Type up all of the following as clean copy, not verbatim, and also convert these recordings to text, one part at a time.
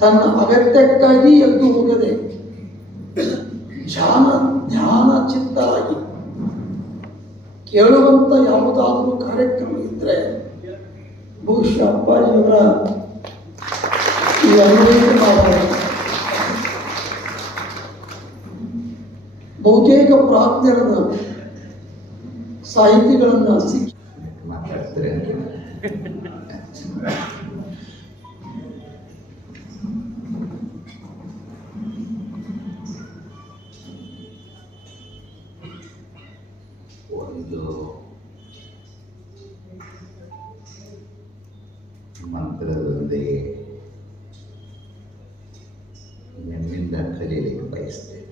ತನ್ನ ಅಗತ್ಯಕ್ಕಾಗಿ ಎದ್ದು ಹೋಗದೆ ಧ್ಯಾನ ಚಿತ್ತರಾಗಿ ಕೇಳುವಂತ ಯಾವುದಾದ್ರೂ ಕಾರ್ಯಕ್ರಮ ಇದ್ರೆ ಬಹುಶಃ ಅಪ್ಪಾಜಿಯವರ ಈ ಅನ್ವಯಿಕ ಬಹುತೇಕ ಪ್ರಾಜ್ಞರನ್ನ ಸಾಹಿತಿಗಳನ್ನ ಸಿಕ್ಕಿ ಮಾತಾಡ್ತಾರೆ. ಒಂದು ಮಂತ್ರದೊಂದಿಗೆ ನಿಮ್ಮಿಂದ ಕಲಿಯಲಿಕ್ಕೆ ಬಯಸ್ತೇನೆ.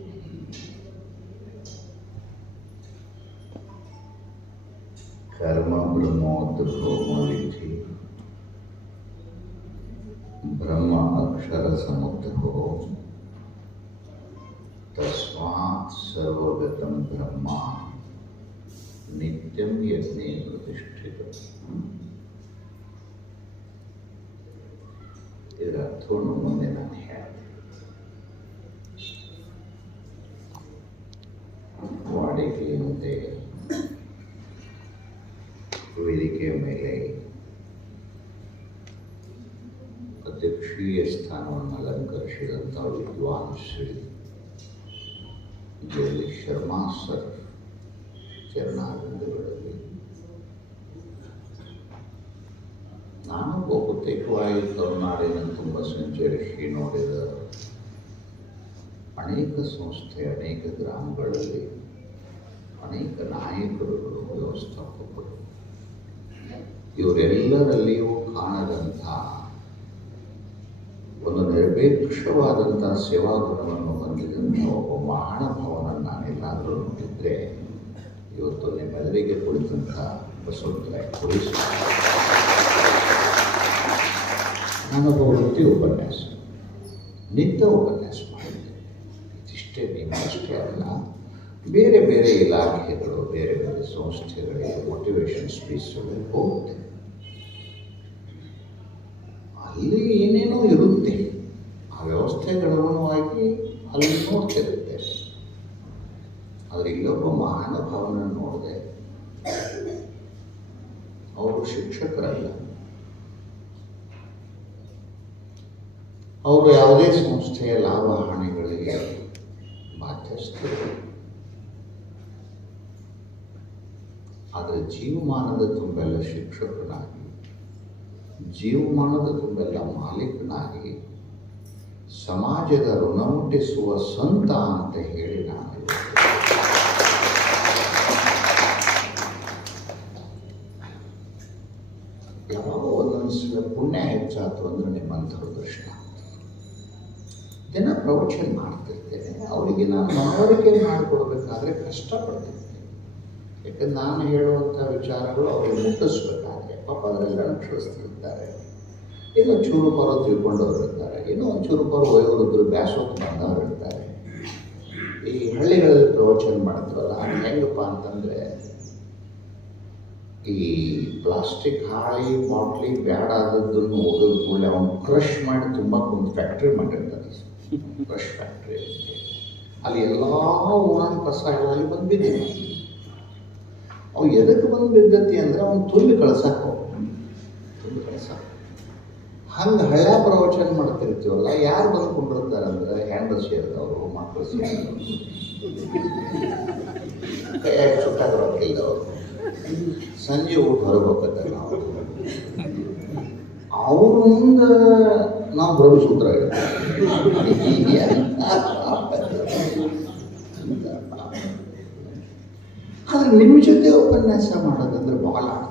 ಕರ್ಮ ಬ್ರಹ್ಮೋದ್ಭವೋಲಿಖಿ ಬ್ರಹ್ಮ ಅಕ್ಷರ ಸಮುದ್ರೋ ತಸ್ಮಾತ್ ಸರ್ವಗತಂ ಬ್ರಹ್ಮ ನಿತ್ಯಂ ಯಜ್ಞೇ ಪ್ರತಿಷ್ಠಿತ. ಇದರ ಅರ್ಥವನ್ನು ಮುಂದೆ ನಾನು ಹೇಳ್ತೀನಿ. ವಾಡಿಕೆಯಂತೆ ವೇದಿಕೆಯ ಮೇಲೆ ಅಧ್ಯಕ್ಷೀಯ ಸ್ಥಾನವನ್ನು ಅಲಂಕರಿಸಿದಂಥ ವಿದ್ವಾನ್ ಶ್ರೀ ಜಯಲಿ ಶರ್ಮಾ ಸರ್ ಚರಣಾರವಿಂದಗಳಲ್ಲಿ ನಾನು ಬಹುತೇಕವಾಗಿ ಕರುನಾಡಿನ ತುಂಬ ಸಂಚರಿಸಿ ನೋಡಿದ ಅನೇಕ ಸಂಸ್ಥೆ, ಅನೇಕ ಗ್ರಾಮಗಳಲ್ಲಿ ಅನೇಕ ನಾಯಕರುಗಳು, ವ್ಯವಸ್ಥಾಪಕರು, ಇವರೆಲ್ಲರಲ್ಲಿಯೂ ಕಾಣದಂಥ ಒಂದು ನಿರಪೇಕ್ಷವಾದಂಥ ಸೇವಾಗುಣವನ್ನು ಹೊಂದಿದಂಥ ಒಬ್ಬ ಮಹಾನುಭಾವನನ್ನು ನಾನೆಲ್ಲಾದರೂ ನೋಡಿದರೆ ಇವತ್ತು ನಿಮ್ಮೆಲ್ಲರಿಗೆ ಕುಳಿತಂಥ ಬಸವರಾಯ ಪೊಲೀಸ್. ನಾನೊಬ್ಬ ವೃತ್ತಿ ಉಪನ್ಯಾಸ, ನಿತ್ಯ ಉಪನ್ಯಾಸ ಮಾಡಿದ್ದೆ. ಇದಿಷ್ಟೇ ನಿಮ್ಮಷ್ಟೇ ಅಲ್ಲ, ಬೇರೆ ಬೇರೆ ಇಲಾಖೆಗಳು, ಬೇರೆ ಬೇರೆ ಸಂಸ್ಥೆಗಳಿಗೆ ಮೋಟಿವೇಶನ್ ಸ್ಪೀಚ್ಗಳಿಗೆ ಹೋಗುತ್ತೆ. ಅಲ್ಲಿ ಏನೇನೋ ಇರುತ್ತೆ, ಆ ವ್ಯವಸ್ಥೆಗಳನುವಾಗಿ ಅಲ್ಲಿ ನೋಡ್ತಿರುತ್ತೆ. ಆದರೆ ಇಲ್ಲೊಬ್ಬ ಮಹಾನುಭಾವನ ನೋಡಿದೆ. ಅವರು ಶಿಕ್ಷಕರಲ್ಲ, ಅವರು ಯಾವುದೇ ಸಂಸ್ಥೆಯ ಲಾಭ ಹಾನಿಗಳಿಗೆ ಬಾಧ್ಯಸ್ಥರು. ಆದರೆ ಜೀವಮಾನದ ತುಂಬೆಲ್ಲ ಶಿಕ್ಷಕನಾಗಿ, ಜೀವಮಾನದ ತುಂಬೆಲ್ಲ ಮಾಲೀಕನಾಗಿ ಸಮಾಜದ ಋಣ ಮುಟ್ಟಿಸುವ ಸಂತ ಅಂತ ಹೇಳಿ ನಾನು ಯಾವಾಗ ಒಂದೊಂದ್ಸಲ ಪುಣ್ಯ ಹೆಚ್ಚಾತು ಅಂದ್ರೆ ನಿಮ್ಮಂಥವ್ರ ದರ್ಶನ ದಿನ ಪ್ರವಚನ ಮಾಡ್ತಿರ್ತೇನೆ. ಅವರಿಗೆ ನಾನು ಮನವರಿಕೆ ಮಾಡಿಕೊಡ್ಬೇಕಾದ್ರೆ ಕಷ್ಟಪಡ್ತಿರ್ತೇನೆ. ಯಾಕಂದ್ರೆ ನಾನು ಹೇಳುವಂಥ ವಿಚಾರಗಳು ಅವ್ರಿಗೆ ಮುಟ್ಟಿಸ್ಬೇಕಾದ್ರೆ ಪಾಪ ಅದರೆಲ್ಲ ಅನುಸರಿಸ್ತಿರ್ತಾರೆ. ಏನೋ ಚೂರು ಪರೋ ತಿಳ್ಕೊಂಡವ್ರು ಇರ್ತಾರೆ, ಏನೋ ಒಂದು ಚೂರು ಪರೋ ವಯೋವೃದ್ಧರು ಬ್ಯಾಸೋಕ್ ಬಂದವ್ರು ಇರ್ತಾರೆ. ಈ ಹಳ್ಳಿಗಳಲ್ಲಿ ಪ್ರವಚನ ಮಾಡ್ತೀವಲ್ಲ, ಹೆಂಗಪ್ಪ ಅಂತಂದರೆ ಈ ಪ್ಲಾಸ್ಟಿಕ್ ಹಾಳಿ ಬಾಟ್ಲಿ ಬ್ಯಾಡ ಆದದ್ದನ್ನು ಓದೋದು ಕೂಡಲೇ ಅವನು ಕ್ರಷ್ ಮಾಡಿ ತುಂಬ ಒಂದು ಫ್ಯಾಕ್ಟ್ರಿ ಮಾಡಿರ್ತಾರೆ, ಕ್ರಷ್ ಫ್ಯಾಕ್ಟ್ರಿ. ಅಲ್ಲಿ ಎಲ್ಲ ಊರಾನ ಕಸ ಎಲ್ಲ ಅಲ್ಲಿ ಬಂದು ಬಿದ್ದಿದೆ. ಅವು ಎದಕ್ಕೆ ಬಂದು ಬಿದ್ದತಿ ಅಂದರೆ ಅವ್ನು ತುಳ್ಳಿ ಕಳ್ಸಕ್ಕೆ ಹಂಗೆ ಹಳ್ಳ ಪ್ರವಚನ ಮಾಡ್ತಿರ್ತೀವಲ್ಲ, ಯಾರು ಬಂದ್ಕೊಂಡಿರ್ತಾರೆ ಅಂದರೆ ಹ್ಯಾಂಡಲ್ ಸೇರಿದವರು, ಮಕ್ಕಳು ಸೇರಿದವರು, ಕೈಯಾಗಿ ಸುತ್ತಾಗಿರೋಕ್ಕಿಲ್ಲವರು, ಸಂಜೆ ಊಟ ಹೊರಗೆ ಹೋಗ್ತಾರೆ. ನಾವು ಅವ್ರ ಮುಂದೆ ನಾವು ಬ್ರಹ್ಮಸೂತ್ರ ಆದರೆ ನಿಮ್ಮ ಜೊತೆ ಉಪನ್ಯಾಸ ಮಾಡೋದಂದ್ರೆ ಬಾಲ್ ಆಡೋದು.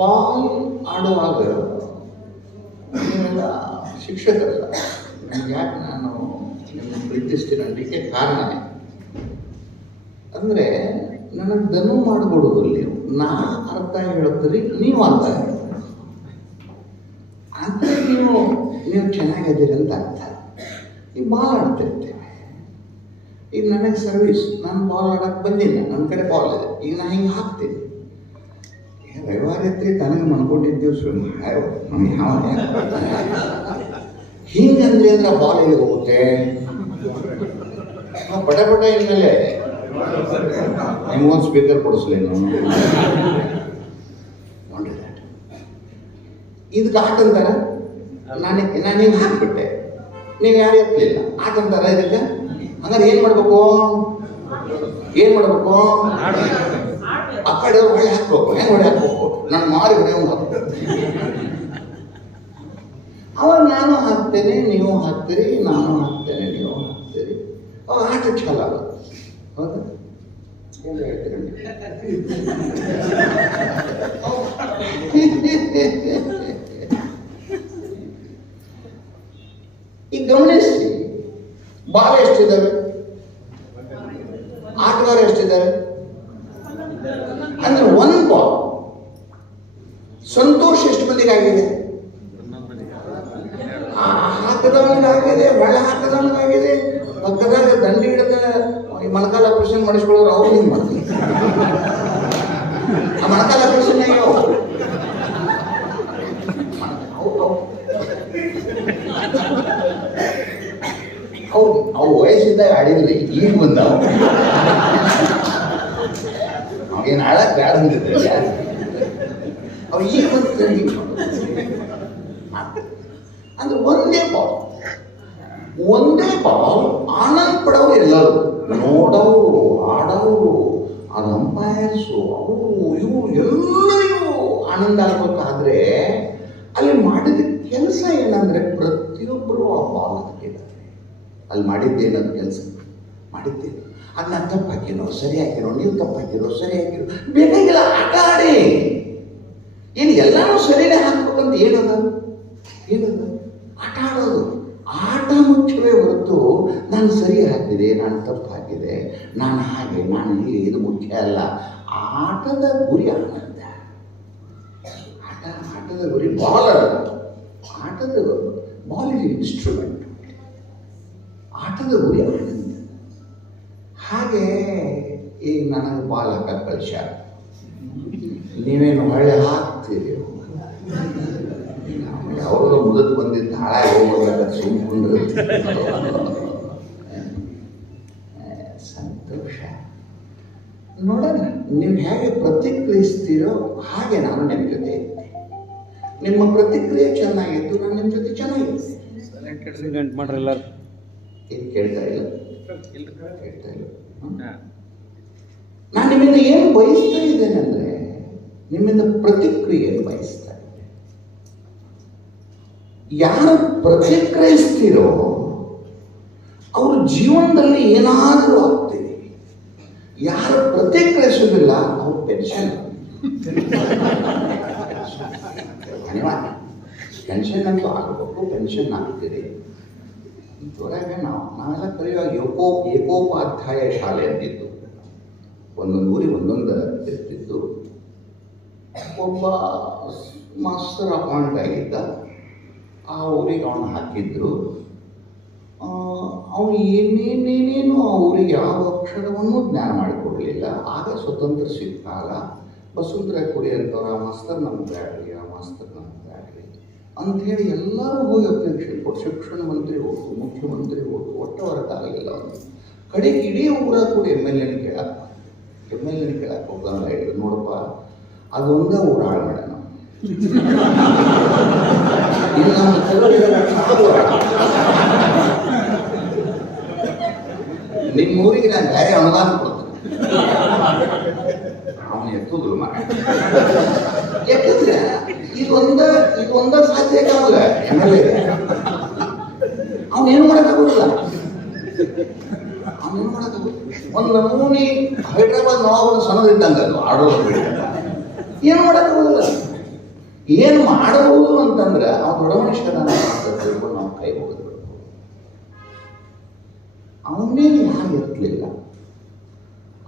ಬಾಲ್ ಆಡುವಾಗ ನೀವೆಲ್ಲ ಶಿಕ್ಷಕರಲ್ಲ, ನನಗೆ ಯಾಕೆ ನಾನು ನಿಮ್ಮನ್ನು ಪ್ರೀತಿಸ್ತೀನಿ ಅನ್ನಲಿಕ್ಕೆ ಕಾರಣ ಅಂದರೆ ನನಗೆ ದನು ಮಾಡಿಕೊಡೋದು ನೀವು. ನಾ ಅರ್ಥ ಹೇಳ್ತೀರಿ, ನೀವು ಅರ್ಥ ಹೇಳ್ತೀರಿ, ಅಂದರೆ ನೀವು ಚೆನ್ನಾಗಿದ್ದೀರಿ ಅಂತ ಅರ್ಥ. ಈಗ ಬಾಲ್ ಆಡ್ತಿರ್ತೇವೆ. ಈಗ ನನಗೆ ಸರ್ವಿಸ್, ನಾನು ಬಾಲ್ ಆಡೋಕ್ಕೆ ಬಂದಿಲ್ಲ, ನನ್ನ ಕಡೆ ಬಾಲ್ ಇದೆ, ಈಗ ನಾನು ಹಿಂಗೆ ಹಾಕ್ತೀನಿ. ಕೈವಾರತ್ರಿ ತನಗೆ ಮನ್ಕೊಂಡಿದ್ದೇವೆ ಸುಮ್ಮನೆ ಹಿಂಗಂದ್ರೆ ಅಂದ್ರೆ ಬಾಲ್ ಎಲ್ಲಿ ಹೋಗುತ್ತೆ ಪಟ ಪಟ ಇನ್ಮೇಲೆ ನಿಮ್ಗೊಂದು ಸ್ಪೀಕರ್ ಕೊಡಿಸ್ಲೇನು ನೋಡ್ರಿ ಇದಕ್ಕೆ ಆಟ ಅಂತಾರ ನಾನೀಗ ಹಾಕ್ಬಿಟ್ಟೆ ನೀವು ಯಾರು ಎತ್ತಲಿಲ್ಲ ಆಟ ಅಂತಾರ ಇದಕ್ಕೆ ಹಂಗಾರೆ ಏನು ಮಾಡ್ಬೇಕು ಆ ಕಡೆ ಹೊಳೆ ಹಾಕ್ಬೇಕು ಹೆಂಗೆ ಹೊಳೆ ಹಾಕ್ಬೇಕು ನನ್ನ ಮಾರಿ ಹೊಡೆ ಹಾಕ್ಬೇಕು ಅವಾಗ ನಾನು ಹಾಕ್ತೇನೆ ನೀವು ಹಾಕ್ತೀರಿ ನಾನು ಹಾಕ್ತೇನೆ ನೀವು ಹಾಕ್ತೀರಿ ಅವಾಗ ಆಟ ಛಲ ಆಗುತ್ತೆ ಹೌದಾ ಏನು ಹೇಳ್ತೀರಿ ಈಗ ಗಮನಿಸಿ ಬಾಲ್ ಎಷ್ಟಿದ್ದಾವೆ ಆಟಗಾರ ಎಷ್ಟಿದ್ದಾರೆ ಅಂದ್ರೆ ಒಂದು ಬಾಲ್ ಸಂತೋಷ್ ಎಷ್ಟು ಮಂದಿಗೆ ಆಗಿದೆ ಹಾಕದವನಿಗಾಗಿದೆ ಒಳ್ಳೆ ಹಾಕದವನಿಗಾಗಿದೆ ಪಕ್ಕದಾಗ ದಂಡಿ ಹಿಡಿದ ಮೊಣಕಾಲ ಆಪರೇಷನ್ ಮಾಡಿಸ್ಕೊಳ್ಳೋರು ಅವ್ರು ಹಿಂಗೆ ಮಾಡ್ತಾರೆ ಆ ಮೊಣಕಾಲ ಆಪರೇಷನ್ ಹೌದು ಅವು ವಯಸ್ಸಿದ್ದಾಗ ಆಡಿದ್ರಿ ಈಗ ಬಂದಾವ ಅವೇನು ಆಡಕ್ ಬೇಡ ಅಂದಿದ್ರೆ ಅವು ಈಗ ಬಂದ ಅಂದ್ರೆ ಒಂದೇ ಬಾಲ್ ಆನಂದ ಪಡೋರು ಎಲ್ಲರೂ ನೋಡೋರು ಆಡೋರು ಅದು ಅಂಪೈರ್ಸು ಅವರು ಇವರು ಎಲ್ಲರಿಗೂ ಆನಂದ ಆಗ್ಬೇಕಾದ್ರೆ ಅಲ್ಲಿ ಮಾಡಿದ ಕೆಲಸ ಏನಂದ್ರೆ ಪ್ರತಿಯೊಬ್ಬರು ಆ ಬಾಲ್ ಹಾಕಿದ್ದಾರೆ ಅಲ್ಲಿ ಮಾಡಿದ್ದೇನದು ಕೆಲಸ ಮಾಡಿದ್ದೇನೆ ಅದನ್ನ ತಪ್ಪಾಕಿರೋ ಸರಿ ಹಾಕಿರೋ ನೀವು ತಪ್ಪಾಕಿರೋ ಸರಿ ಹಾಕಿರೋ ಬೇಕಾಗಿಲ್ಲ ಆಟ ಆಡಿ ಏನು ಎಲ್ಲಾನು ಸರಿನೇ ಹಾಕ್ಬೇಕಂತ ಏನದ ಆಟ ಆಡೋದು ಆಟ ಮುಖ್ಯವೇ ಹೊರತು ನಾನು ಸರಿ ಹಾಕಿದೆ ನಾನು ತಪ್ಪು ಹಾಕಿದೆ ನಾನು ಹಾಗೆ ನಾನು ಹೀಗೆ ಇದು ಮುಖ್ಯ ಅಲ್ಲ ಆಟದ ಗುರಿ ಆನಂದ ಆಟದ ಗುರಿ ಬಾಲ್ ಆಟದ ಬಾಲ್ ಇಸ್ ಇನ್ಸ್ಟ್ರೂಮೆಂಟ್ ಆಟದ ಗುರಿ ಆನಂದ ಹಾಗೆ ಈಗ ನನಗೆ ಬಾಲ್ ಹಾಕಕ್ಕೆ ಕಳಿಸ್ಯಾರ ನೀವೇನು ಹೊಳ್ಳೆ ಹಾಕ್ತೀರಿ ಅವರು ಮುದಕ್ಕೆ ಬಂದಿದ್ದು ಹಾಳಾಗಿ ಹೋಗ್ಬೇಕಾದ್ರೆ ಸುಮ್ಮನೆ ಸಂತೋಷ ನೋಡೋಣ ನೀವು ಹೇಗೆ ಪ್ರತಿಕ್ರಿಯಿಸ್ತೀರೋ ಹಾಗೆ ನಾನು ನಿಮ್ಮ ಜೊತೆ ಇರ್ತೀನಿ ನಿಮ್ಮ ಪ್ರತಿಕ್ರಿಯೆ ಚೆನ್ನಾಗಿತ್ತು ನಾನು ನಿಮ್ಮ ಜೊತೆ ಚೆನ್ನಾಗಿರ್ತೀನಿ ಮಾಡ್ರಲ್ಲ ಏನು ಕೇಳ್ತಾ ಇಲ್ಲ ನಾನು ನಿಮ್ಮಿಂದ ಏನು ಬಯಸ್ತಾ ಇದ್ದೇನೆ ಅಂದರೆ ನಿಮ್ಮಿಂದ ಪ್ರತಿಕ್ರಿಯೆಯನ್ನು ಬಯಸ್ತಾ ಇದ್ದೇನೆ ಯಾರು ಪ್ರತಿಕ್ರಿಯಿಸ್ತೀರೋ ಅವರು ಜೀವನದಲ್ಲಿ ಏನಾದರೂ ಆಗ್ತೀರಿ ಯಾರು ಪ್ರತಿಕ್ರಿಯಿಸೋದಿಲ್ಲ ಅವ್ರು ಪೆನ್ಷನ್ ಅನಿವಾರ್ಯ ಪೆನ್ಷನ್ ಅಂತೂ ಆಗಬೇಕು ಪೆನ್ಷನ್ ಆಗ್ತೀರಿ ಹೊರಗೆ ನಾವೆಲ್ಲ ಕಲಿಯುವಾಗ ಏಕೋಪಾಧ್ಯಾಯ ಶಾಲೆ ಅಂತಿತ್ತು ಒಂದೊಂದು ಊರಿಗೆ ಒಂದೊಂದು ಇರ್ತಿತ್ತು ಒಬ್ಬ ಮಾಸ್ಟರ್ ಅಪಾಯಿಂಟ್ ಆಗಿದ್ದ ಆ ಊರಿಗೆ ಅವನು ಹಾಕಿದ್ರು ಅವನು ಏನೇನೇನೇನು ಆ ಊರಿಗೆ ಯಾವ ಅಕ್ಷರವನ್ನು ಜ್ಞಾನ ಮಾಡಿಕೊಡಲಿಲ್ಲ ಆಗ ಸ್ವತಂತ್ರ ಸಿಕ್ಕಾಗ ಬಸವಂತರಾಯ ಕೊಡಿ ಅಂತವ್ರು ಆ ಮಾಸ್ತರ್ ನಮ್ಗೆ ಬ್ಯಾಡ್ರಿ ಆ ಮಾಸ್ತರ್ ನಮ್ಗೆ ಬ್ಯಾಡ್ರಿ ಅಂಥೇಳಿ ಎಲ್ಲರೂ ಹೋಗಿ ಅಪ್ಲಿಕೇಶನ್ ಕೊಟ್ಟು ಶಿಕ್ಷಣ ಮಂತ್ರಿ ಹೋಗು ಮುಖ್ಯಮಂತ್ರಿ ಹೋಗು ಒಟ್ಟು ಹೊರತಾಗಲಿಲ್ಲ ಅವನು ಕಡೆಗೆ ಇಡೀ ಊರ ಕೂಡ ಎಮ್ ಎಲ್ ಎನ ಕೇಳಕ್ಕೆ ಹೋಗ್ತಾನಲ್ಲ ಹೇಳಿದ್ರು ನೋಡಪ್ಪ ಅದೊಂದೇ ಊರು ಹಾಳು ಮಾಡೋಣ ಇನ್ನು ನಮ್ಮ ನಿಮ್ಮ ಊರಿಗೆ ನಾನು ಬೇರೆ ಅನುದಾನ ಕೊಡ್ತೇನೆ ಅವನು ಎತ್ತುದ್ರು ಯಾಕಂದ್ರೆ ಇದೊಂದ ಸಾಧ್ಯ ಆಗಲ್ಲ ಎಮ್ ಎಲ್ ಎ ಅವನೇನು ಮಾಡೋಕ್ಕಾಗೋದಿಲ್ಲ ಒಂದು ನಮೂನಿ ಹೈದ್ರಾಬಾದ್ ನವಾಬನ ಸಣ್ಣದಿದ್ದಂಗೆ ಅದು ಆಡೋದು ಏನು ಮಾಡೋಕ್ಕಾಗೋದಿಲ್ಲ ಏನು ಮಾಡಬಹುದು ಅಂತಂದ್ರೆ ಅವ್ನು ದೊಡ್ಡ ಮನುಷ್ಯನ ನಾವು ಕೈ ಹೋಗಿದ್ರು ಅವನೇನು ಯಾರು ಎತ್ತಲಿಲ್ಲ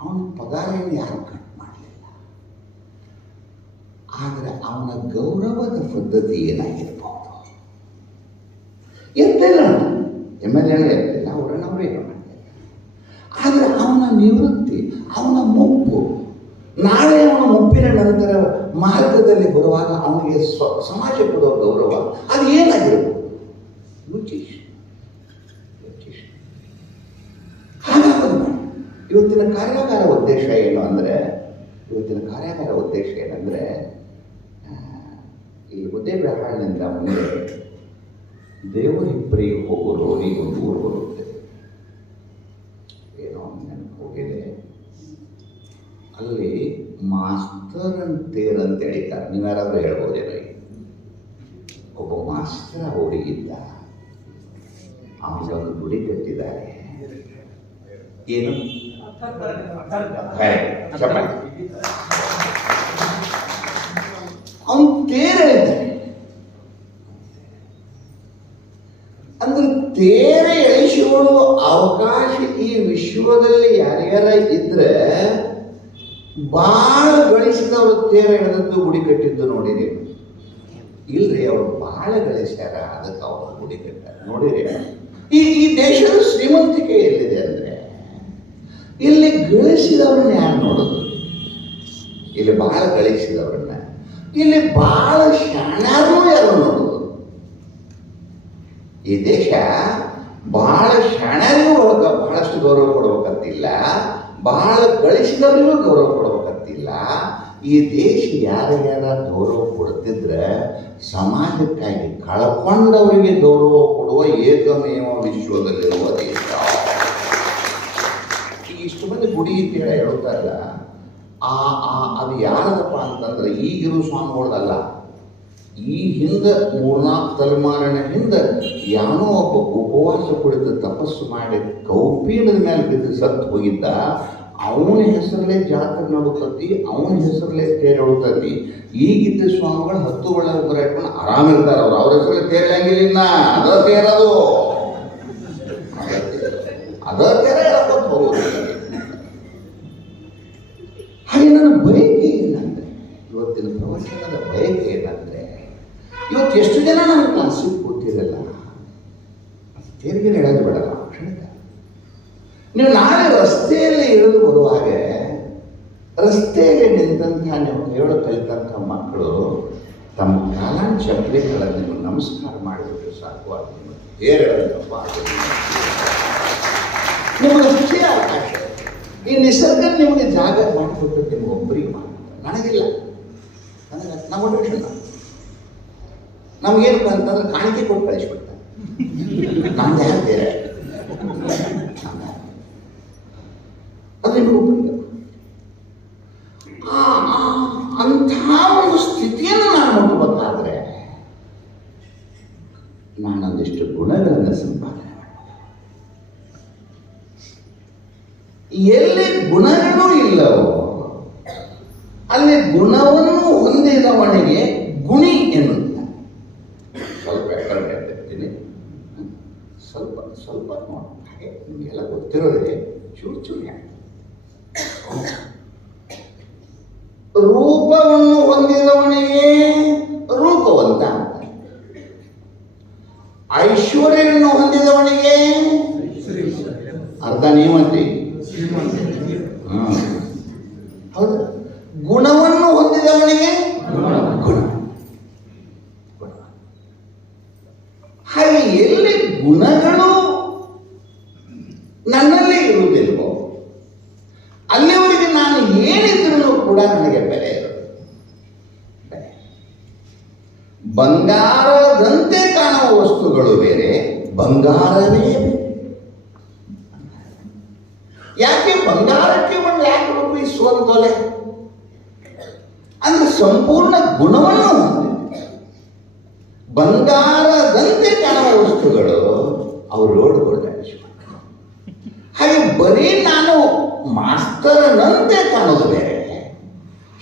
ಅವನ ಪಗಾರೇನು ಯಾರು ಕಟ್ ಮಾಡಲಿಲ್ಲ ಆದರೆ ಅವನ ಗೌರವದ ಪದ್ಧತಿ ಏನಾಗಿರ್ಬೋದು ಎತ್ತಿಲ್ಲ ಎಮ್ ಎಲ್ ಎನೂ ಎತ್ತಿಲ್ಲ ಅವರನ್ನು ಅವರೇ ಮಾಡಲಿಲ್ಲ ಆದರೆ ಅವನ ನಿವೃತ್ತಿ ಅವನ ಮುಪ್ಪು ನಾಳೆ ಅವನ ಮುಪ್ಪಿನ ನಂತರ ಮಾರ್ಗದಲ್ಲಿ ಬರುವಾಗ ಅವನಿಗೆ ಸಮಾಜ ಕೊಡುವ ಗೌರವ ಅದು ಏನಾಗಿರ್ಬೋದು? ಯೋಚಿಸಿ. ಹಾಗಾಗೋದು ಮಾಡಿ. ಇವತ್ತಿನ ಕಾರ್ಯಾಗಾರ ಉದ್ದೇಶ ಏನಂದ್ರೆ ಈ ಮುದ್ದೇಬಿಹಾಳಿನಿಂದ ಮುಂದೆ ದೇವರಿಬ್ಬರಿಗೆ ಹೋಗೋ ರೋಡಿಗೆ ಒಂದು ಊರು ಬರುತ್ತೆ. ಏನೋ ನೆನಪು ಹೋಗಿದೆ. ಅಲ್ಲಿ ಮಾಸ್ತರ್ ತೇರ್ ಅಂತ ಹೇಳಿದ್ದಾರೆ. ನೀವ್ಯಾರಾದ್ರೂ ಹೇಳ್ಬೋದೇನೋ? ಒಬ್ಬ ಮಾಸ್ತರ ಊರಿಗಿದ್ದ. ಅವನೊಂದು ಗುಡಿ ಕಟ್ಟಿದ್ದಾರೆ. ಏನು ಅವನು ತೇರ್ ಎಳಿದ್ದಾನೆ. ಅಂದ್ರೆ ತೇರ ಎಳಿಸಿಕೊಳ್ಳುವ ಅವಕಾಶ ಈ ವಿಶ್ವದಲ್ಲಿ ಯಾರ್ಯಾರ ಇದ್ರೆ ಬಾಳ ಗಳಿಸಿದವರು ತೇರ ಎಳೆದದ್ದು ಗುಡಿ ಕಟ್ಟಿದ್ದು ನೋಡಿರಿ? ಇಲ್ರಿ, ಅವ್ರು ಬಾಳ ಗಳಿಸ್ಯಾರ, ಅದಕ್ಕೆ ಅವ್ರು ಗುಡಿ ಕಟ್ಟಾರ ನೋಡಿರಿ. ಈ ದೇಶದ ಶ್ರೀಮಂತಿಕೆ ಎಲ್ಲಿದೆ ಅಂದ್ರೆ ಇಲ್ಲಿ ಗಳಿಸಿದವ್ರನ್ನ ಯಾರು ನೋಡೋದು? ಇಲ್ಲಿ ಬಹಳ ಗಳಿಸಿದವ್ರನ್ನ, ಇಲ್ಲಿ ಬಹಳ ಶಾಣ್ಯಾರು ಯಾರು ನೋಡೋದು? ಈ ದೇಶ ಬಹಳ ಶಾಣ್ಯಾರಿಗೂ ಬಹಳಷ್ಟು ಗೌರವ ಕೊಡ್ಬೇಕಂತಿಲ್ಲ, ಬಹಳ ಗಳಿಸಿದವರಿಗೂ ಗೌರವ ಕೊಡ್ಬೇಕಂತಿಲ್ಲ. ಈ ದೇಶ ಯಾರ್ಯಾರ ಗೌರವ ಕೊಡ್ತಿದ್ರೆ ಸಮಾಜಕ್ಕಾಗಿ ಕಳ್ಕೊಂಡವರಿಗೆ ಗೌರವ ಕೊಡುವ ಏಕಮೇವ ವಿಶ್ವದಲ್ಲಿರುವ ದೇಶ. ಇಷ್ಟು ಮಂದಿ ಗುಡಿ ಅಂತೇಳಿ ಹೇಳುತ್ತಾರಲ್ಲ, ಅದು ಯಾರದಪ್ಪ ಅಂತಂದ್ರೆ ಈಗಿರೋ ಸ್ವಾಮಿಗಳಲ್ಲ. ಈ ಹಿಂದೆ 3-4 ತಲೆಮಾರಿನ ಹಿಂದೆ ಯಾವನೋ ಒಬ್ಬ ಉಪವಾಸ ಕುಳಿತು ತಪಸ್ಸು ಮಾಡಿ ಕೌಪೀನದ ಮೇಲೆ ಬಿದ್ದು ಸತ್ತು ಹೋಗಿದ್ದ. ಅವನ ಹೆಸರಲ್ಲೇ ಜಾತ್ರೆ ನಡುತ್ತತಿ, ಅವನ ಹೆಸರಲ್ಲೇ ತೇರು ಎಳುತ್ತತಿ. ಈಗಿದ್ದ ಸ್ವಾಮಿಗಳು 10 ಒಳ್ಳೆ ಒಬ್ಬರ ಇಟ್ಕೊಂಡು ಆರಾಮಿರ್ತಾರೆ. ಅವ್ರ ಹೆಸರಲ್ಲೇ ತೇರಂಗಿಲ್ಲ. ಅದ ತೇರದು, ಅದ ತೇರ ಹೇಳಕ್ಕೊತ್ತು ಹೋಗೋದು. ಹಾಗೆ ನನ್ನ ಬಯಕೆ ಏನಂದ್ರೆ, ಇವತ್ತಿನ ಪ್ರವಚನದ ಬಯಕೆ ಏನಂದ್ರೆ, ಇವತ್ತು ಎಷ್ಟು ಜನ ನನ್ನ ಕ್ಲಾಸಿಗೆ ಕೂತಿರಲ್ಲ, ತೇರಿಗೆ ಹೇಳೋದು ಬೇಡಲ್ಲ. ನೀವು ನಾಳೆ ರಸ್ತೆಯಲ್ಲಿ ಇಳಿದು ಬರುವಾಗ ರಸ್ತೆಯಲ್ಲಿ ನಿಂತಹ ನೀವು ಹೇಳೋ ಕಲಿತಂಥ ಮಕ್ಕಳು ತಮ್ಮ ಕಾಲನ್ ಚಪ್ಪಲಿಗಳನ್ನು ನೀವು ನಮಸ್ಕಾರ ಮಾಡಿಬಿಟ್ರೆ ಸಾಕು. ಅದು ಹೇಳಪ್ಪ, ನಿಮಗಷ್ಟೇ ಅವಕಾಶ. ಈ ನಿಸರ್ಗ ನಿಮಗೆ ಜಾಗ ಮಾಡಿಕೊಟ್ಟು ನಿಮ್ಗೆ ಒಬ್ಬರಿಗೆ ಮಾಡ್ತಾರೆ, ನನಗಿಲ್ಲ. ನನಗೆ ನಮ್ಮ ಟ್ಯೂಷನ್ ನಮ್ಗೇನು ಅಂತಂದ್ರೆ ಕಾಣಿಕೆ ಕೊಟ್ಟು ಕಳಿಸ್ಬಿಡ್ತಾರೆ. ನಮ್ದು ಯಾರು ಬೇರೆ, ಅದು ನಿಮಗೆ ಒಬ್ಬರಿಗೆ. ಅಂಥ ಒಂದು ಸ್ಥಿತಿಯನ್ನು ನಾನು ಮುಟ್ಟಬೇಕಾದ್ರೆ ನಾನೊಂದಿಷ್ಟು ಗುಣಗಳನ್ನು ಸಂಪಾದನೆ ಮಾಡಬೇಕು. ಎಲ್ಲಿ ಗುಣಗಳೂ ಇಲ್ಲವೋ ಅಲ್ಲಿ ಗುಣವನ್ನು ಹೊಂದಿದವನಿಗೆ ಗುಣಿ ಎನ್ನುತ್ತ. ಸ್ವಲ್ಪ ಕಡಿಮೆ ಹೇಳ್ತೀನಿ, ಸ್ವಲ್ಪ ನೋಡಿ. ಹಾಗೆ ನಿಮಗೆಲ್ಲ ಗೊತ್ತಿರೋದೇ ಚೂರು ಯಾಕೆ. ರೂಪವನ್ನು ಹೊಂದಿದವನಿಗೆ ರೂಪವಂತ ಅಂತ, ಐಶ್ವರ್ಯವನ್ನು ಹೊಂದಿದವನಿಗೆ ಅರ್ಧ ನೀವಂತಿ. ಹೌದಾ? ಗುಣವನ್ನು ಹೊಂದಿದವನಿಗೆ ಗುಣ. ಹಾಗೆ ಎಲ್ಲಿ ಗುಣಗಳು ನನ್ನಲ್ಲಿ ಇರುವುದಿಲ್ವೋ ಅಲ್ಲಿವರೆಗೆ ನಾನು ಏನಿದ್ರೂ ಕೂಡ ನನಗೆ ಬೆಲೆ ಇರೋದು. ಬಂಗಾರದಂತೆ ಕಾಣುವ ವಸ್ತುಗಳು ಬೇರೆ, ಬಂಗಾರವೇ ಬೇರೆ. ಯಾಕೆ ಬಂಗಾರಕ್ಕೆ ಒಂದು ಯಾಕೆ ರೂಪಿಸುವಂತಲೆ ಅಂದ್ರೆ ಸಂಪೂರ್ಣ ಗುಣವನ್ನು ಹೊಂದಿದೆ. ಬಂಗಾರದಂತೆ ಕಾಣುವ ವಸ್ತುಗಳು ಅವರು ರೋಡ್ಗಳು. ಹಾಗೆ ಬರೀ ನಾನು ಮಾಸ್ತರನಂತೆ ಕಾಣೋದು ಬೇರೆ,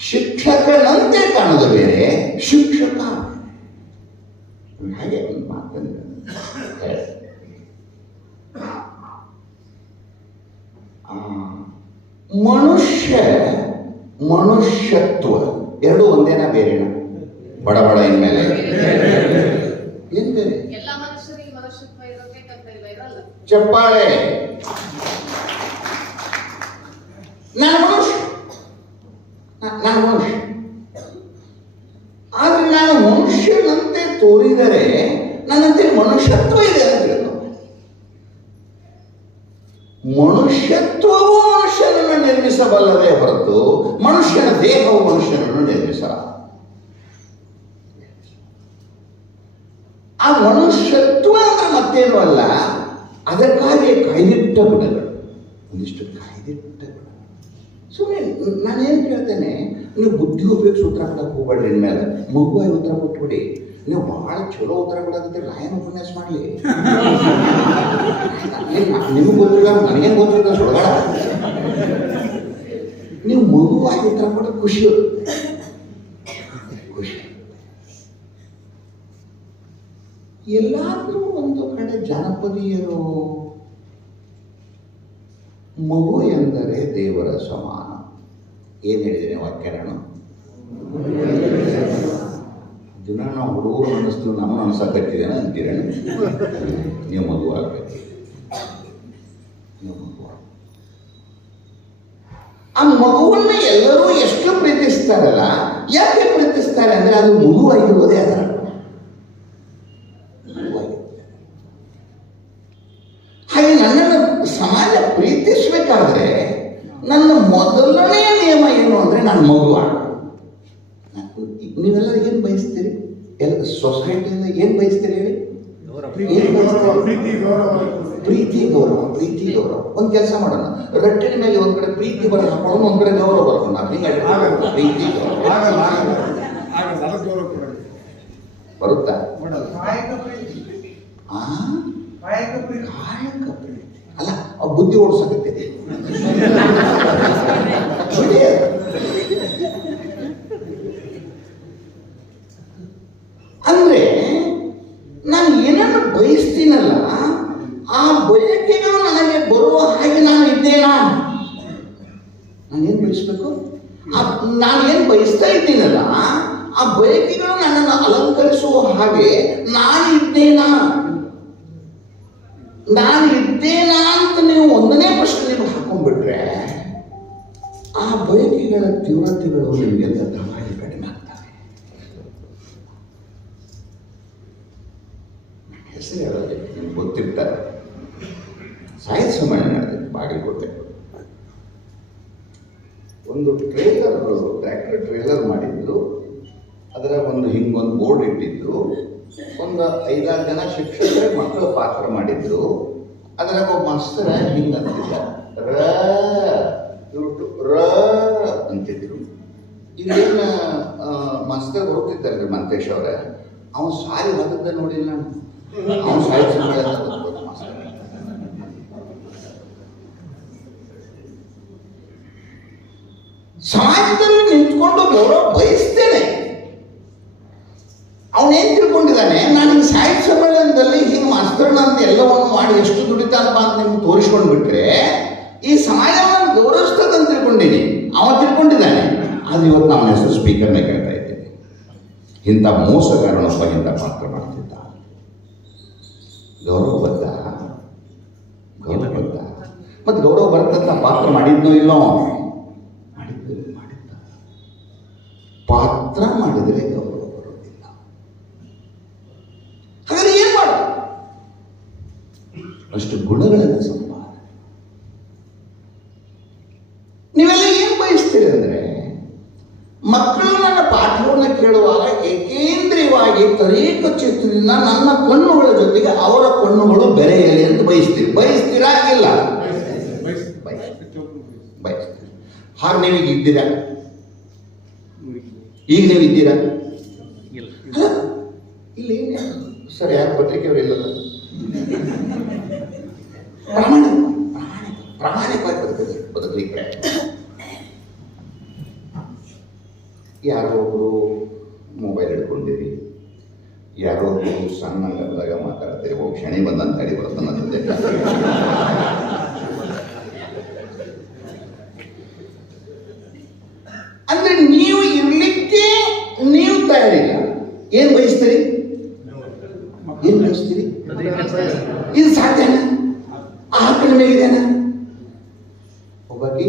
ಶಿಕ್ಷಕನಂತೆ ಕಾಣೋದು ಬೇರೆ, ಶಿಕ್ಷಕ ಹಾಗೆ ಒಂದು ಮಾತನ್ನು ಮನುಷ್ಯತ್ವ ಎರಡು ಒಂದೇನಾ ಬೇರೆನಾ? ಬಡ ಇನ್ಮೇಲೆ ಏನ್ ಬೇರೆ? ಚಪ್ಪಾಳೆ. ನಾನು ಮನುಷ್ಯ ಮನುಷ್ಯತ್ವವು ಮನುಷ್ಯನನ್ನು ನಿರ್ಮಿಸಬಲ್ಲದೇ ಹೊರತು ಮನುಷ್ಯನ ದೇಹವು ಮನುಷ್ಯನನ್ನು ನಿರ್ಮಿಸಲ್ಲ. ಆ ಮನುಷ್ಯತ್ವ ಅಂದ್ರೆ ಮತ್ತೇನು ಅಲ್ಲ, ಅದಕ್ಕಾಗಿ ಕಾಯ್ದಿಟ್ಟ ಗುಣಗಳು, ಒಂದಿಷ್ಟು ಕಾಯ್ದಿಟ್ಟ ಗುಣ. ಸುಮ್ಮನೆ ನಾನೇನು ಕೇಳ್ತೇನೆ, ನೀವು ಬುದ್ಧಿ ಉಪಯೋಗಿಸಿ ಉತ್ತರ ಕೊಡಕ್ಕೆ ಹೋಗ್ಬೇಡ್ರಿ. ಇನ್ಮೇಲೆ ಮಗುವಾಗಿ ಉತ್ತರ ಕೊಟ್ಬಿಡಿ. ನೀವು ಭಾಳ ಚಲೋ ಉತ್ತರ ಕೊಡೋದಿದ್ರೆ ಲಾಯನ್ ಉಪನ್ಯಾಸ ಮಾಡಲಿ. ನಿಮಗೆ ಗೊತ್ತಿಲ್ಲ, ನನಗೇನು ಗೊತ್ತಿಲ್ಲ ಸುಡಬೇಡ. ನೀವು ಮಗುವಾಗಿ ಉತ್ತರ ಕೊಡೋದು ಖುಷಿ ಖುಷಿ. ಎಲ್ಲಾದ್ರೂ ಒಂದು ಕಡೆ ಜಾನಪದೀಯರು ಮಗು ಎಂದರೆ ದೇವರ ಸಮಾನ. ಏನು ಹೇಳಿದ್ದೇನೆ ವಾಕ್ಯ? ನಾನು ದಿನ ನಾವು ಹುಡುಗರು ಅನ್ನಿಸ್ತೀವಿ, ನಮ್ಮ ಅನ್ಸಕತ್ತಿದ್ದೇನೆ ಅಂತೀರೇನು? ನೀವು ಮಗು ಆಗಬೇಕು. ಆ ಮಗುವನ್ನ ಎಲ್ಲರೂ ಎಷ್ಟು ಪ್ರೀತಿಸ್ತಾರಲ್ಲ, ಯಾಕೆ ಪ್ರೀತಿಸ್ತಾರೆ ಅಂದ್ರೆ ಅದು ಮಗುವಾಗಿರುವುದೇ ಅದರ. ಹಾಗೆ ನನ್ನನ್ನು ಸಮಾಜ ಪ್ರೀತಿಸ್ಬೇಕಾದ್ರೆ ನನ್ನ ಮೊದಲನೆಯ ನಿಯಮ ಏನು ಅಂದ್ರೆ ನಾನು ಮಗು ಆಗ. ನೀವೆಲ್ಲರೂ ಏನು ಬಯಸ್ತೀರಿ? ಎಲ್ಲ ಸೊಸೈಟಿಯಿಂದ ಏನು ಬಯಸ್ತೀರಿ ಹೇಳಿ? ಪ್ರೀತಿ ಗೌರವ. ಪ್ರೀತಿ ಗೌರವ. ಒಂದು ಕೆಲಸ ಮಾಡೋಣ, ರಟ್ಟಿನ ಮೇಲೆ ಒಂದ್ ಕಡೆ ಪ್ರೀತಿ ಬರ ಹಾಕೊಳ್ಳೋಣ, ಒಂದ್ ಕಡೆ ಗೌರವ ಬರ್ಕೊಂಡು ಪ್ರೀತಿ ಬರುತ್ತಾ? ಕಾಯಕ ಪ್ರೀತಿ ಅಲ್ಲ, ಬುದ್ಧಿ ಓಡಿಸಕತ್ತೆ. ಅಂದ್ರೆ ನಾನು ಏನನ್ನು ಬಯಸ್ತೀನಲ್ಲ, ಆ ಬಯಕೆಗಳು ನನಗೆ ಬರುವ ಹಾಗೆ ನಾನು ಇದ್ದೇನಾ? ನಾನೇನು ಬಯಸ್ಬೇಕು? ನಾನೇನು ಬಯಸ್ತಾ ಇದ್ದೀನಲ್ಲ, ಆ ಬಯಕೆಗಳು ನನ್ನನ್ನು ಅಲಂಕರಿಸುವ ಹಾಗೆ ನಾನು ಇದ್ದೇನಾ? ನಾನು ಇದ್ದೇನಾ ಅಂತ ನೀವು ಒಂದನೇ ಪ್ರಶ್ನೆ ನೀವು ಹಾಕೊಂಡ್ಬಿಟ್ರೆ ಆ ಬಯಕೆಗಳ ತೀವ್ರತೆಗಳು ನಿಮಗೆಲ್ಲ ದವಾಗಿ ಕಡಿಮೆ ಆಗ್ತವೆ. ಹೆಸರು ಹೇಳೋದು ನಿಮ್ಗೆ ಗೊತ್ತಿರ್ತಾರೆ. ಸಾಹಿತ್ಯ ಸಮ್ಮೇಳನ ನಡೆದಿತ್ತು ಬಾಗಲಕೋಟೆ. ಒಂದು ಟ್ರ್ಯಾಕ್ಟರ್ ಟ್ರೇಲರ್ ಮಾಡಿದ್ರು. ಅದರ ಒಂದು ಹಿಂಗೊಂದು ಬೋರ್ಡ್ ಇಟ್ಟಿದ್ರು. ಒಂದು 5-6 ಜನ ಶಿಕ್ಷಕರೇ ಮಕ್ಕಳು ಪಾತ್ರ ಮಾಡಿದ್ರು. ಅದರಾಗ ಒಬ್ಬ ಮಾಸ್ತರ ಹಿಂಗಂತಿದ್ದ, ರ ಅಂತಿದ್ರು. ಇಲ್ಲೇನು ಮಾಸ್ತರ್ ಬರುತ್ತಿದ್ದಾರೆ ಮಂತೇಶ್ ಅವರ, ಅವನು ಸಾರಿ ಹೊರದ್ದ ನೋಡಿಲ್ಲ ನಾನು. ಅವನು ಸಾಹಿತ್ಯ ಸಮ್ಮೇಳನ ಮಾಸ್ತರ್. ಸಮಾಜದಲ್ಲಿ ನಿಂತ್ಕೊಂಡು ಗೌರವ ಬಯಸ್ತೇನೆ. ಅವನೇನು ತಿಳ್ಕೊಂಡಿದ್ದಾನೆ, ನಾನು ಈ ಸಾಹಿತ್ಯ ಸಮ್ಮೇಳನದಲ್ಲಿ ಹಿಂಗೆ ಮಾಸ್ತರ್ನ ಅಂತ ಎಲ್ಲವನ್ನು ಮಾಡಿ ಎಷ್ಟು ದುಡಿತಾನಪ್ಪ ಅಂತ ನಿಮ್ಗೆ ತೋರಿಸ್ಕೊಂಡು ಬಿಟ್ರೆ ಈ ಸಮಾಜವನ್ನು ಗೌರವಿಸ್ತದಂತ ತಿಳ್ಕೊಂಡಿನಿ. ಅವ ತಿಳ್ಕೊಂಡಿದ್ದಾನೆ. ಅದು ಇವತ್ತು ನಮ್ಮ ಹೆಸರು ಸ್ಪೀಕರ್ನೇ ಕೇಳ್ತಾ ಇದ್ದೀನಿ. ಇಂಥ ಮೋಸಗಾರನೊಬ್ಬ ಇಂಥ ಪಾತ್ರ ಮಾಡ್ತಿದ್ದ. ಗೌರವಬದ್ಧ ಮತ್ತು ಗೌರವ ಬರ್ತಂತ ಪಾತ್ರ ಮಾಡಿದ್ನೋ ಇಲ್ಲೋ? ಮಾಡಿದ್ದ. ಪಾತ್ರ ಮಾಡಿದರೆ ಗೌರವ ಬರೋದಿಲ್ಲ. ಹಾಗಾದ್ರೆ ಏನ್ ಮಾಡ? ಅಷ್ಟು ಗುಣಗಳನ್ನು ಸಂಪಾದನೆ. ನೀವೆಲ್ಲ ಏನ್ ಬಯಸ್ತೀರಿ ಅಂದ್ರೆ, ಮಕ್ಕಳು ನನ್ನ ಪಾಠವನ್ನು ಕೇಳುವಾಗ ಏಕೇಂದ್ರೀಯವಾಗಿ ತರೇಕ ಚಿತ್ರದಿಂದ ನನ್ನ ಕಣ್ಣುಗಳ ಜೊತೆಗೆ ಅವರ ಕಣ್ಣುಗಳು ಬೆರೆಯಲಿ ಅಂತ ಬಯಸ್ತೀರಿ. ಬಯಸ್ತೀರಾ? ಇಲ್ಲ, ಬಯಸ್ತೀರಿ. ಹಾಗೆ ನೀವೀಗ ಇದ್ದೀರಾ? ಈಗ ನೀವು ಇದ್ದೀರಾ? ಇಲ್ಲಿ ಸರ್ ಯಾರು ಪತ್ರಿಕೆಯವರು ಇಲ್ಲಲ್ಲ. ಪ್ರಾಮಾಣಿಕವಾಗಿ ಬದುಕಲಿಕ್ಕೆ ಯಾರೋ ಒಬ್ರು ಮೊಬೈಲ್ ಹಿಡ್ಕೊಂಡಿರಿ, ಯಾರೋ ಒಬ್ರು ಸಣ್ಣ ಗದ್ದಲಾಗ ಮಾತಾಡ್ತೀರಿ, ಒಬ್ಬ ಶನಿ ಬಂದಂತ ತಡಿ ಬರ್ತದೆ. ಅಂದ್ರೆ ನೀವು ಇರ್ಲಿಕ್ಕೆ ನೀವು ತಯಾರಿಲ್ಲ. ಏನ್ ಬಯಸ್ತೀರಿ? ಏನ್ ಬಯಸ್ತೀರಿ? ಇದು ಸಾಧ್ಯನಾ? ಆ ಕಡಿಮೆ ಇದೆನಾ? ಒಬ್ಬಾಕಿ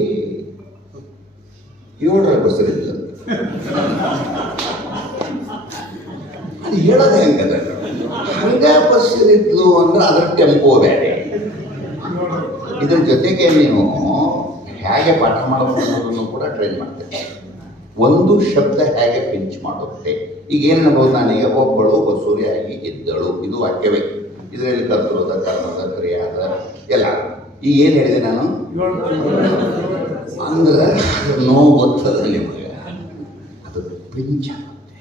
7ರ ಬಸ್ಸರಿಲ್ಲ. ಅದು ಹೇಳೋದೇ ಹಂಗದ. ಹಂಗ ಬಸ್ಸರಿದ್ಲು ಅಂದ್ರೆ ಅದ್ರ ಟೆಂಪೋ ಬೇರೆ. ಇದ್ರ ಜೊತೆಗೆ ನೀವು ಹೇಗೆ ಪಾಠ ಮಾಡಬೇಕು ಅನ್ನೋದನ್ನು ಕೂಡ ಟ್ರೈನ್ ಮಾಡ್ತೇನೆ. ಒಂದು ಶಬ್ದ ಹೇಗೆ ಪಿಂಚ್ ಮಾಡುತ್ತೆ. ಈಗ ಏನು ಹೇಳ್ಬೋದು, ನನಗೆ ಒಬ್ಬಳು ಬಸೂರಿಯಾಗಿ ಇದ್ದಳು, ಇದು ವಾಕ್ಯವೇ. ಇದರಲ್ಲಿ ಕರ್ತೃದ ಕರ್ಮದ ಕ್ರಿಯಾದ ಎಲ್ಲ. ಈಗ ಏನು ಹೇಳಿದೆ ನಾನು ಅಂದ್ರೆ ನೋವು ಗೊತ್ತದ ನಿಮಗೆ, ಅದು ಪಿಂಚ್ ಆಗುತ್ತೆ.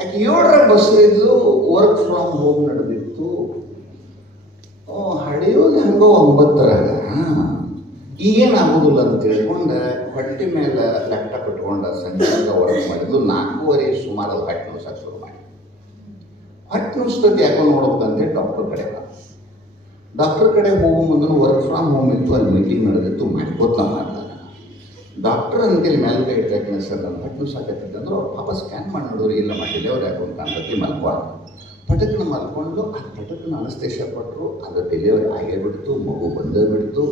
ಆಕೆ 7ರ ಬಸ್ ಇದ್ದು ವರ್ಕ್ ಫ್ರಮ್ ಹೋಮ್ ನಡೆದಿತ್ತು. ಹಳೆಯೋದು ಹಂಗೋ 9ರಾಗ ಈಗೇನಾಗೋದಿಲ್ಲ ಅಂತ ತಿಳ್ಕೊಂಡು ಹೊಟ್ಟೆ ಮೇಲೆ ಲ್ಯಾಪ್ಟಾಪ್ ಇಟ್ಕೊಂಡ ಸಂಜೆಗೆ ವರ್ಕ್ ಮಾಡಿದ್ದು. 4:15 ಸುಮಾರು ಹೊಟ್ಟೆ ನುಸಕ್ಕೆ ಶುರು ಮಾಡಿ. ಹೊಟ್ಟೆ ನುಸ್ತದ್ದು ಯಾಕೋ ನೋಡ್ಬೇಕಂದ್ರೆ ಡಾಕ್ಟರ್ ಕಡೆ ಬಾ. ಡಾಕ್ಟರ್ ಕಡೆ ಹೋಗೋ ಮುಂದೆ ವರ್ಕ್ ಫ್ರಮ್ ಹೋಮ್ ಇತ್ತು, ಅಲ್ಲಿ ಮೀಟಿಂಗ್ ನಡೆದಿತ್ತು, ಮಾಡ್ಕೋತ ಮಾಡ್ದಾಗ ಡಾಕ್ಟರ್ ಅಂತೇಳಿ ಮೇಲ್ಗೈ ಇಟ್ಟಾಕಿನ ಸರ್ ನನ್ನ ಹೊಟ್ಟೆ ನುಸಾಕತ್ತಿದ್ದೆ ಅಂದ್ರೆ ಅವ್ರು ಪಾಪ ಸ್ಕ್ಯಾನ್ ಮಾಡಿ ನೋಡೋರು, ಇಲ್ಲ ಮಾಡಿಲ್ಲ ಅವ್ರು ಯಾಕೆ ಅಂತ ಅಂತತಿ ಮಲ್ಕೊಂಡು ಪಟಕ್ನ ಮಲ್ಕೊಂಡು ಆ ಪಟಕ್ನ ಅನಸ್ತೇಶ ಕೊಟ್ಟರು. ಅದು ಡೆಲಿವರಿ ಆಗೇ ಬಿಡ್ತು, ಮಗು ಬಂದೇ ಬಿಡ್ತು.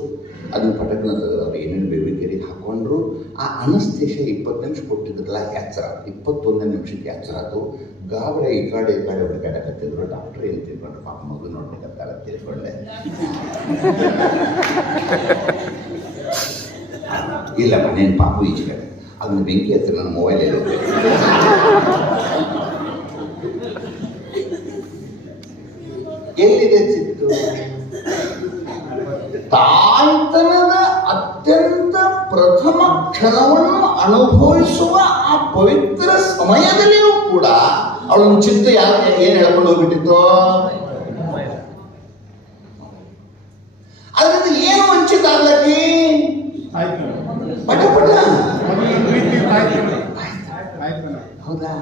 ಅದನ್ನ ಪಟಕ್ನ ಅವ್ರು ಏನೇನು ಬೇಬಿ ಕೇರಿಗೆ ಹಾಕೊಂಡ್ರು. ಆ ಅನಸ್ತೇಶ 20 ನಿಮಿಷ ಕೊಟ್ಟಿದ್ರಲ್ಲ, ಎಚ್ಚರ 21ನೇ ನಿಮಿಷಕ್ಕೆ ಎಚ್ಚರ ಆಯ್ತು. ಗಾಬರಿ ಈ ಕಡೆ ಹುಡುಕಾಡಕತ್ತಿದ್ರು. ಡಾಕ್ಟ್ರ್ ಏನು ತಿಳ್ಕೊಂಡ್ರು, ಪಾಪ ಮಗು ನೋಡ್ಬೇಕಂತಾರ ತಿಳ್ಕೊಂಡೆ. ಇಲ್ಲ ಮನೇನು ಪಾಪು ಈಚೆ ಕಡೆ ಅದನ್ನ ಬೆಂಕಿ ಹತ್ತಿರ ನನ್ನ ಮೊಬೈಲ್ ಇರುತ್ತೆ. ಎಲ್ಲಿದೆ ಚಿತ್ತು? ತಾಯ್ತನದ ಅತ್ಯಂತ ಪ್ರಥಮ ಕ್ಷಣವನ್ನು ಅನುಭವಿಸುವ ಆ ಪವಿತ್ರ ಸಮಯದಲ್ಲಿಯೂ ಕೂಡ ಅವಳನ್ನು ಚಿತ್ತ ಯಾಕೆ ಏನು ಹೇಳ್ಕೊಂಡು ಹೋಗ್ಬಿಟ್ಟಿತ್ತು? ಅದರಿಂದ ಏನು ವಂಚಿತ ಆಗ್ಲಕ್ಕೆ ಪಟ ಪಟ. ಹೌದಾ?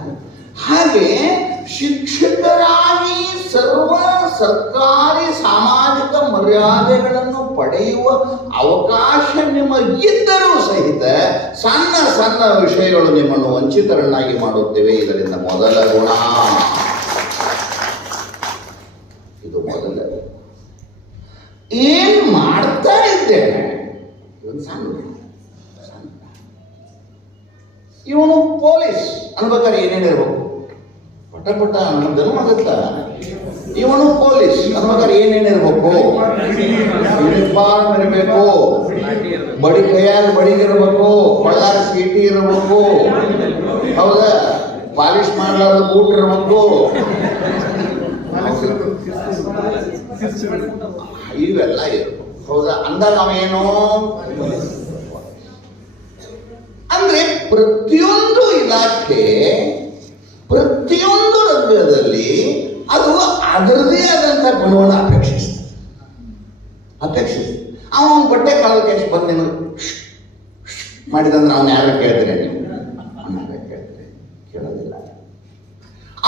ಹಾಗೆ ಶಿಕ್ಷಕರಾಗಿ ಸರ್ವ ಸರ್ಕಾರಿ ಸಾಮಾಜಿಕ ಮರ್ಯಾದೆಗಳನ್ನು ಪಡೆಯುವ ಅವಕಾಶ ನಿಮಗಿದ್ದರೂ ಸಹಿತ ಸಣ್ಣ ಸಣ್ಣ ವಿಷಯಗಳು ನಿಮ್ಮನ್ನು ವಂಚಿತರನ್ನಾಗಿ ಮಾಡುತ್ತೇವೆ. ಇದರಿಂದ ಮೊದಲ ಗುಣ ಇದು. ಮೊದಲ ಏನ್ ಮಾಡ್ತಾ ಇದ್ದೇನೆ, ಇವನು ಸಣ್ಣ ಇವನು ಪೊಲೀಸ್ ಅನ್ಬೇಕಾದ್ರೆ ಏನೇನಿರ್ಬೇಕು? ಪಟ ಪಟ ಜನ್ಮಗತ್ತ. ಇವನು ಪೊಲೀಸ್ ಅನ್ಬೇಕಾದ್ರೆ ಏನೇನಿರ್ಬೇಕು? ಯೂನಿಫಾರ್ಮ್ ಇರಬೇಕು, ಬಡಿ ಕೈಯಾಗ ಬಡಿಗಿರ್ಬೇಕು, ಕೊಳ್ಳಾಗ ಸೀಟಿ ಇರಬೇಕು, ಹೌದಾ? ಪಾಲಿಶ್ ಮಾಡಲಾರ್ದ ಬೂಟ್ ಇರಬೇಕು, ಇವೆಲ್ಲ ಇರಬೇಕು. ಹೌದಾ? ಅಂದಾಗ ಅವೇನು ಅಂದ್ರೆ ಪ್ರತಿಯೊಂದು ಇಲಾಖೆ ಪ್ರತಿಯೊಂದು ರಂಗದಲ್ಲಿ ಅದು ಅದರದೇ ಆದಂಥ ಗುಣವನ್ನು ಅಪೇಕ್ಷಿಸ್ತದೆ. ಅವನ ಬಟ್ಟೆ ಕಾಲ ಕೇಸ್ ಬಂದೇನು ಮಾಡಿದಂದ್ರೆ ಅವನು ಯಾರು ಕೇಳ್ತಾರೆ? ನೀವು ಕೇಳ್ತಾರೆ? ಕೇಳೋದಿಲ್ಲ.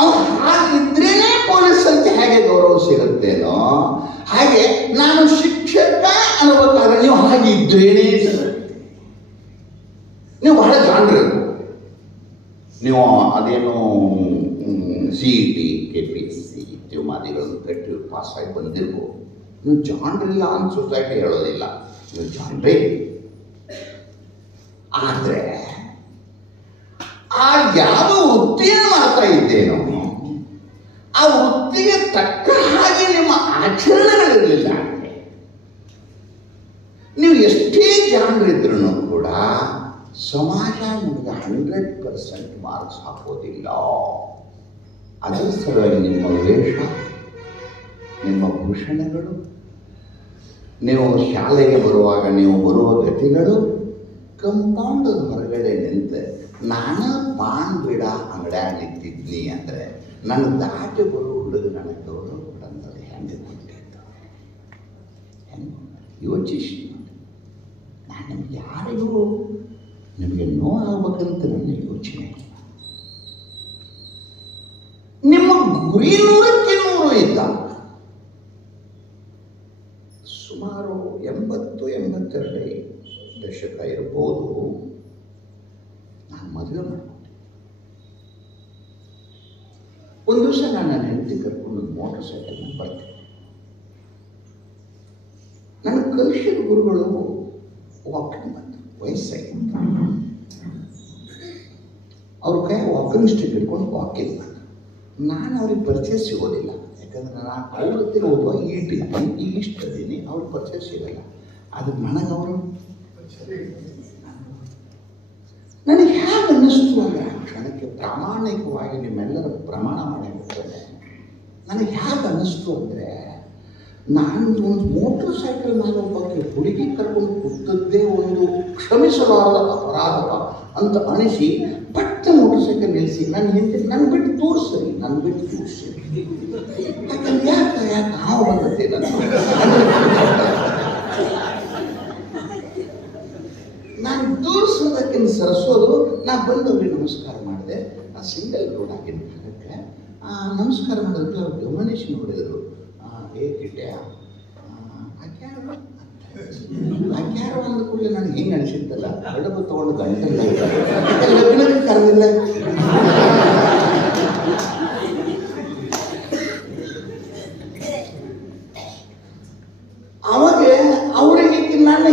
ಅವನು ಹಾಗಿದ್ರೇನೆ ಪೊಲೀಸ್ ಅಂತ ಹೇಗೆ ಗೌರವ ಸಿಗುತ್ತೇನೋ ಹಾಗೆ ನಾನು ಶಿಕ್ಷಕ ಅನ್ನಬೇಕಾದ್ರೆ ನೀವು ಹಾಗಿದ್ರೇನೆ ನೀವು ಬಹಳ ಜಾಣ್ರಿ. ನೀವು ಅದೇನು CET KPSC ಇತ್ಯಾದಿಗಳನ್ನು ಕಟ್ಟಿ ಪಾಸ್ ಆಗಿ ಬಂದಿರ್ಬೋದು. ನೀವು ಜಾಣ್ರಿಲ್ಲ ಅಂತ ಸೊಸೈಟಿ ಹೇಳೋದಿಲ್ಲ, ನೀವು ಜಾಣ್ರಿ. ಆದರೆ ಆ ಯಾವ ವೃತ್ತಿಯನ್ನು ಮಾಡ್ತಾ ಇದ್ದೇನೋ ಆ ವೃತ್ತಿಗೆ ತಕ್ಕ ಹಾಗೆ ನಿಮ್ಮ ಆಚರಣೆಗಳಿರಲಿಲ್ಲ. ನೀವು ಎಷ್ಟೇ ಜಾಣ್ರಿದ್ರೂ ಕೂಡ ಸಮಾಜ ನಿಮಗೆ 100% ಮಾರ್ಕ್ಸ್ ಹಾಕೋದಿಲ್ಲ. ಅದರ ಸಲುವಾಗಿ ನಿಮ್ಮ ವೇಷ, ನಿಮ್ಮ ಭೂಷಣಗಳು, ನೀವು ಶಾಲೆಗೆ ಬರುವಾಗ ನೀವು ಬರುವ ಗತಿಗಳು, ಕಂಪೌಂಡ್ ಹೊರಗಡೆ ನಿಂತು ನಾನು ಪಾನ್ ಬಿಡ ಅಂಗಡ್ಯಾಗ ನಿಂತಿದ್ನಿ ಅಂದರೆ ನನ್ನ ದಾಟಿ ಬರುವ ಹುಡುಗ ನನಗೆ ಗೌರವ ಕೊಡಂತದ್ದು ಹೆಂಗೆ ಕೊಟ್ಟಿದ್ದು? ಹೆಂಗೆ ಯೋಚಿಸಿ. ನಾನು ನಿಮ್ಗೆ ಯಾರಿಗೂ ನಿಮಗೆ ನೋವಾಗಬೇಕಂತ ನನ್ನ ಯೋಚನೆ. ನಿಮ್ಮ ಗುರಿ 100ಕ್ಕೆ 100 ಇದ್ದಾಗ ಸುಮಾರು 80-82 ದಶಕ ಇರ್ಬೋದು. ನಾನು ಮದುವೆ ಮಾಡ್ಕೊಂಡೆ. ಒಂದು ದಿವಸ ನಾನು ನನ್ನ ಹೆಂಡತಿ ಕರ್ಕೊಂಡು ಮೋಟರ್ ಸೈಕಲ್ ಬರ್ತೀನಿ. ನನ್ನ ಕಲಿಸಿದ ಗುರುಗಳು ವಾಕಿಂಗ್ ಬಂದರು. ವಯಸ್ಸಾಗಿ ಅವ್ರ ಕೈ ವಾಕಿಂಗ್ ಸ್ಟಿಕ್ ಇಟ್ಕೊಂಡು ವಾಕಿಂಗ್ ಬಂದರು. ನಾನು ಅವ್ರಿಗೆ ಪರಿಚಯ ಸಿಗೋದಿಲ್ಲ, ಯಾಕಂದ್ರೆ ಯಾಕಂದ್ರೆ ನಾನು ಅವ್ರ ಹತ್ತಿರ ಓದುವ ಈಟಿದ್ದೀನಿ ಈಗ ಇಷ್ಟದೀನಿ ಅವ್ರ ಪರಿಚಯ ಸಿಗಲ್ಲ. ಅದಕ್ಕೆ ನನಗೆ ಅವರು ನನಗೆ ಹೇಗೆ ಅನ್ನಿಸ್ತು ಅಂದರೆ ಆ ಕ್ಷಣಕ್ಕೆ ಪ್ರಾಮಾಣಿಕವಾಗಿ ನಿಮ್ಮೆಲ್ಲರ ಪ್ರಮಾಣ ಮಾಡಿಬಿಡ್ತೇನೆ. ನನಗೆ ಹೇಗೆ ಅನ್ನಿಸ್ತು ಅಂದರೆ ನಾನು ಒಂದು ಮೋಟರ್ ಸೈಕಲ್ ಮೇಲೆ ಒಬ್ಬಕ್ಕೆ ಹುಡುಗಿ ಕರ್ಕೊಂಡು ಕೂತದ್ದೇ ಒಂದು ಕ್ಷಮಿಸಲಾರದ ಅಪರಾಧ ಅಂತ ಅನಿಸಿ ಪಟ್ಟ ಮೋಟರ್ ಸೈಕಲ್ ನಿಲ್ಲಿಸಿ ನನ್ನ ಹಿಂದೆ ನನ್ನ ಬಿಟ್ಟು ತೋರಿಸ್ರಿ ಯಾಕಂದ್ರೆ ಯಾಕೆ ಹಾವು ಬಂದತ್ತೆ ನಾನು ತೋರಿಸೋದಕ್ಕಿಂತ ಸರಿಸೋದು. ನಾ ಬಂದವ್ರಿಗೆ ನಮಸ್ಕಾರ ಮಾಡಿದೆ. ಆ ಸಿಂಗಲ್ ರೋಡ್ ಆಗಿನ ಕಾಲಕ್ಕೆ ನಮಸ್ಕಾರ ಮಾಡೋದಕ್ಕೆ ಅವ್ರು ಗಮನಿಸಿ ನೋಡಿದರು. ಕಿಟ್ಟೆ ಅಕ್ಯಾರ ಅಂದ ಕೂಡಲೇ ನನಗೆ ಹೆಂಗೆ ಅನಿಸಿತ್ತಲ್ಲ, ಹಡಗು ತಗೊಂಡು ಗಂಟಲ್ಲ ಲಗ್ನಕ್ಕೆ ಕರೆದಿಲ್ಲ. ಅವಾಗ ಅವರಿಗೆ ನನ್ನ